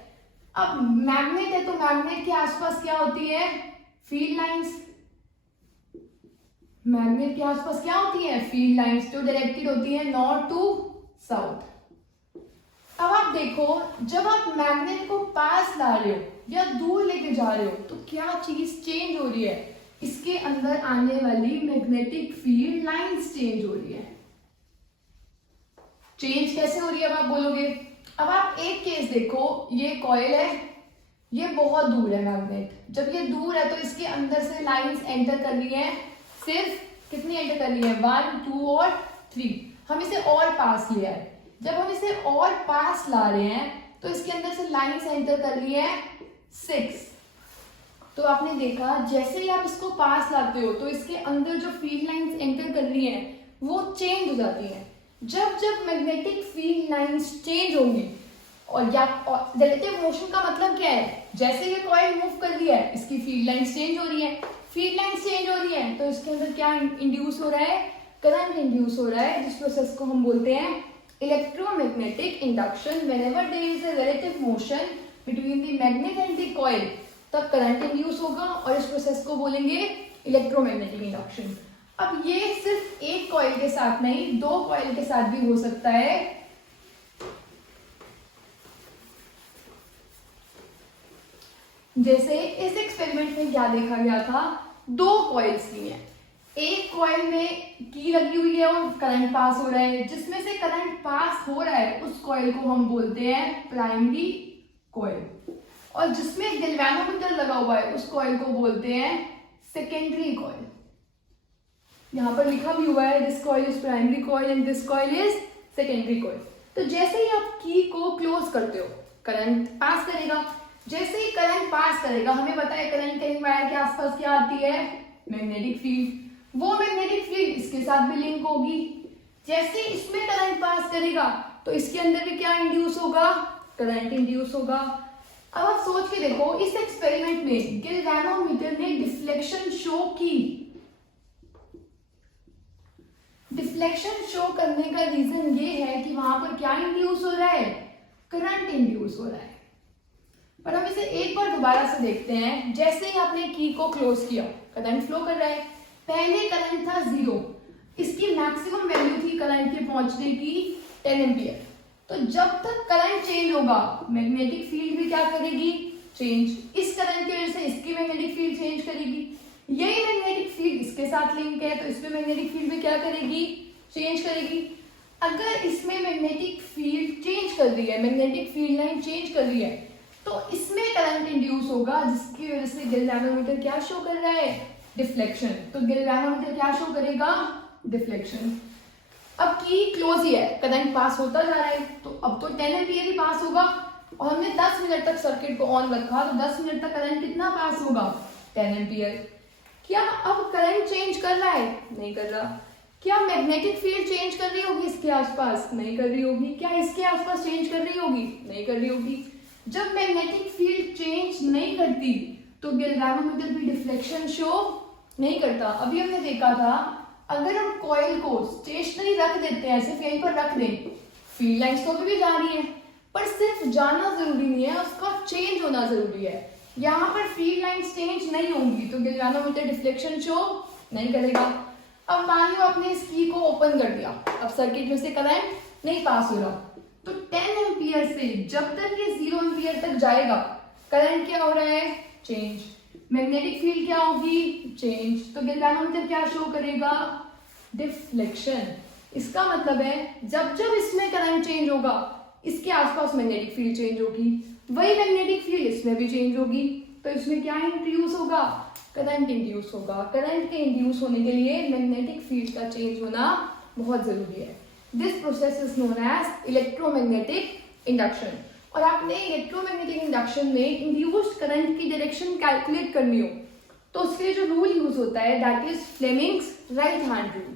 अब मैग्नेट है तो मैग्नेट के आसपास क्या होती है? Field lines. मैग्नेट के आसपास क्या होती है? फील्ड लाइंस, जो डायरेक्टेड होती है नॉर्थ टू साउथ। अब आप देखो, जब आप मैग्नेट को पास ला रहे हो या दूर लेके जा रहे हो तो क्या चीज चेंज हो रही है? इसके अंदर आने वाली मैग्नेटिक फील्ड लाइंस चेंज हो रही है। चेंज कैसे हो रही है अब आप बोलोगे। अब आप एक केस देखो, ये कॉइल है, ये बहुत दूर है मैग्नेट। जब ये दूर है तो इसके अंदर से लाइंस एंटर कर रही है, सिर्फ कितनी एंटर कर रही है, 1 2 और 3। हम इसे और पास लिया है, जब हम इसे और पास ला रहे हैं तो इसके अंदर से लाइंस एंटर कर रही है 6। तो आपने देखा जैसे ही आप इसको पास लाते हो तो इसके अंदर जो फील्ड लाइंस एंटर कर रही हैं वो चेंज हो जाती हैं। जब जब मैग्नेटिक फील्ड लाइंस चेंज होंगी, और या रिलेटिव मोशन का मतलब क्या है, जैसे ये कॉइल मूव कर रही है इसकी फील्ड लाइंस चेंज हो रही है। फील्ड लाइंस चेंज हो रही है तो इसके अंदर क्या इंड्यूस हो रहा है, करंट इंड्यूस हो रहा है, जिस प्रोसेस को हम बोलते हैं electromagnetic induction. Whenever there is a relative motion between the magnet and the coil, तब करंट इंड्यूस होगा और इस प्रोसेस को बोलेंगे इलेक्ट्रोमैग्नेटिक इंडक्शन। अब ये सिर्फ एक कॉइल के साथ नहीं, 2 कॉइल के साथ भी हो सकता है। जैसे इस एक्सपेरिमेंट में क्या देखा गया था, 2 कॉइल्स ली हैं, एक कॉइल में की लगी हुई है और करंट पास हो रहा है, जिसमें से करंट पास हो रहा है उस कॉइल को हम बोलते हैं प्राइमरी कॉइल, और जिसमें गैल्वेनोमीटर लगा हुआ है उस कॉइल को बोलते हैं सेकेंडरी कॉइल। यहां पर लिखा भी हुआ है this coil is primary coil and this coil is secondary coil. तो जैसे ही आप की को क्लोज करते हो करंट पास करेगा, जैसे ही करंट पास करेगा, हमें पता है करंट के वायर के आसपास क्या आती है, मैग्नेटिक फील्ड। वो मैग्नेटिक फील्ड इसके साथ भी लिंक होगी। जैसे इसमें करंट पास करेगा तो इसके अंदर भी क्या इंड्यूस होगा, करंट इंड्यूस होगा। अब आप सोच के देखो, इस एक्सपेरिमेंट में गैल्वेनोमीटर ने डिफ्लेक्शन शो की। डिफ्लेक्शन शो करने का रीजन ये है कि वहां पर क्या इंड्यूस हो रहा है, करंट इंड्यूस हो रहा है। पर हम इसे एक बार दोबारा से देखते हैं। जैसे ही आपने की को क्लोज किया, करंट फ्लो कर रहा है। पहले करंट था 0, इसकी मैक्सिमम वैल्यू थी करंट के पहुंचने की 10 एम्पियर। तो जब तक करंट चेंज होगा, मैग्नेटिक फील्ड भी क्या करेगी, चेंज। इस करंट की वजह से इसकी मैग्नेटिक फील्ड चेंज करेगी। यही मैग्नेटिक फील्ड इसके साथ लिंक है तो इसमें मैग्नेटिक फील्ड भी क्या करेगी, चेंज करेगी। अगर इसमें मैग्नेटिक फील्ड चेंज कर रही है, मैग्नेटिक फील्ड लाइन चेंज कर रही है, तो इसमें करंट इंड्यूस होगा, जिसकी वजह से गैल्वेनोमीटर क्या शो कर रहा है, डिफ्लेक्शन। तो गैल्वेनोमीटर क्या शो करेगा, डिफ्लेक्शन। अब की क्लोज ही है, करंट पास होता जा रहा है, तो अब तो 10 एम्पियर ही पास होगा, और हमने 10 मिनट तक सर्किट को ऑन रखा, तो 10 मिनट तक करंट कितना पास होगा, 10 एम्पियर। क्या अब करंट चेंज कर रहा है, नहीं कर रहा। क्या मैग्नेटिक फील्ड चेंज कर रही होगी इसके आसपास, नहीं कर रही होगी। क्या इसके आसपास चेंज कर रही होगी, नहीं कर रही होगी। जब मैग्नेटिक फील्ड चेंज नहीं करती तो गैल्वेनोमीटर भी डिफ्लेक्शन शो नहीं करता। अभी हमने देखा था, अगर हम कॉइल को स्टेशनरी रख देते हैं, सिर्फ यहीं पर रख दें, फील्ड लाइंस तो अभी भी जा रही है, पर सिर्फ जाना जरूरी नहीं है, उसका चेंज होना जरूरी है। यहाँ पर फील्ड लाइंस चेंज नहीं होंगी तो गैल्वेनोमीटर डिफ्लेक्शन शो नहीं करेगा। अब मान लो आपने इस की को ओपन कर दिया, अब सर्किट में से करंट नहीं पास हो रहा, तो 10 एम्पियर से जब तक ये 0 एम्पियर तक जाएगा, करंट क्या हो रहा है, चेंज। मैग्नेटिक फील्ड क्या होगी, चेंज। तो गैल्वेनोमीटर क्या शो करेगा, डिफ्लेक्शन। इसका मतलब है जब जब इसमें करंट चेंज होगा, इसके आसपास मैग्नेटिक फील्ड चेंज होगी, वही मैग्नेटिक फील्ड इसमें भी चेंज होगी, तो इसमें क्या इंड्यूस होगा, करंट इंड्यूस होगा। करंट के इंड्यूस होने के लिए मैग्नेटिक फील्ड का चेंज होना बहुत जरूरी है। This process is known as electromagnetic induction. और आपने इलेक्ट्रोमैग्नेटिक इंडक्शन में इंड्यूस्ड करंट की डायरेक्शन कैलकुलेट करनी हो तो उसके लिए जो रूल यूज होता है that is Fleming's right hand rule.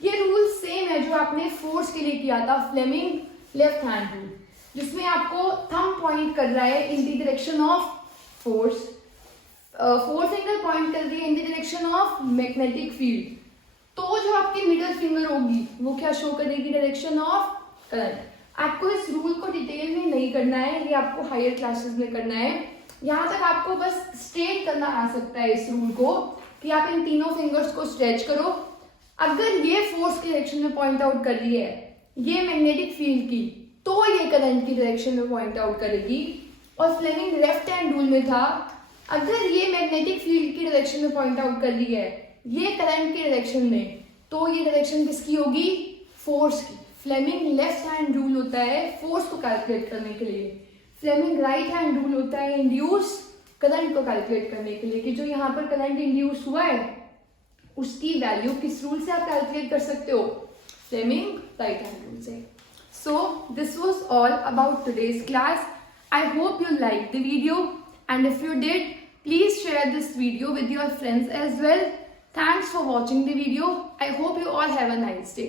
ये रूल सेम है जो आपने फोर्स के लिए किया था, फ्लेमिंग लेफ्ट हैंड रूल, जिसमें आपको थंब पॉइंट कर रहा है in the direction of force, force finger point कर रही है in the direction of magnetic field, तो जो आपकी मिडिल फिंगर होगी वो क्या शो करेगी, डायरेक्शन ऑफ करंट। आपको इस रूल को डिटेल में नहीं करना है, ये आपको हायर क्लासेस में करना है। यहाँ तक आपको बस स्ट्रेट करना आ सकता है इस रूल को, कि आप इन तीनों फिंगर्स को स्ट्रेच करो। अगर ये फोर्स की डायरेक्शन में पॉइंट आउट कर रही है, ये मैग्नेटिक फील्ड की, तो ये करंट की डायरेक्शन में पॉइंट आउट करेगी। और फ्लेमिंग लेफ्ट हैंड रूल में था, अगर ये मैग्नेटिक फील्ड की डायरेक्शन में पॉइंट आउट कर रही है, ये करंट की डायरेक्शन में, तो ये डायरेक्शन किसकी होगी, फोर्स की। फ्लेमिंग लेफ्ट हैंड रूल होता है फोर्स को कैलकुलेट करने के लिए, फ्लेमिंग राइट हैंड रूल होता है इंड्यूस करंट को कैलकुलेट करने के लिए, कि जो यहाँ पर करंट इंड्यूस हुआ है उसकी वैल्यू किस रूल से आप कैलकुलेट कर सकते हो, फ्लेमिंग राइट हैंड रूल से. So this was all about today's class. I hope you liked the video, and if you did, please share this video with your friends as well. Thanks for watching the video. I hope you all have a nice day.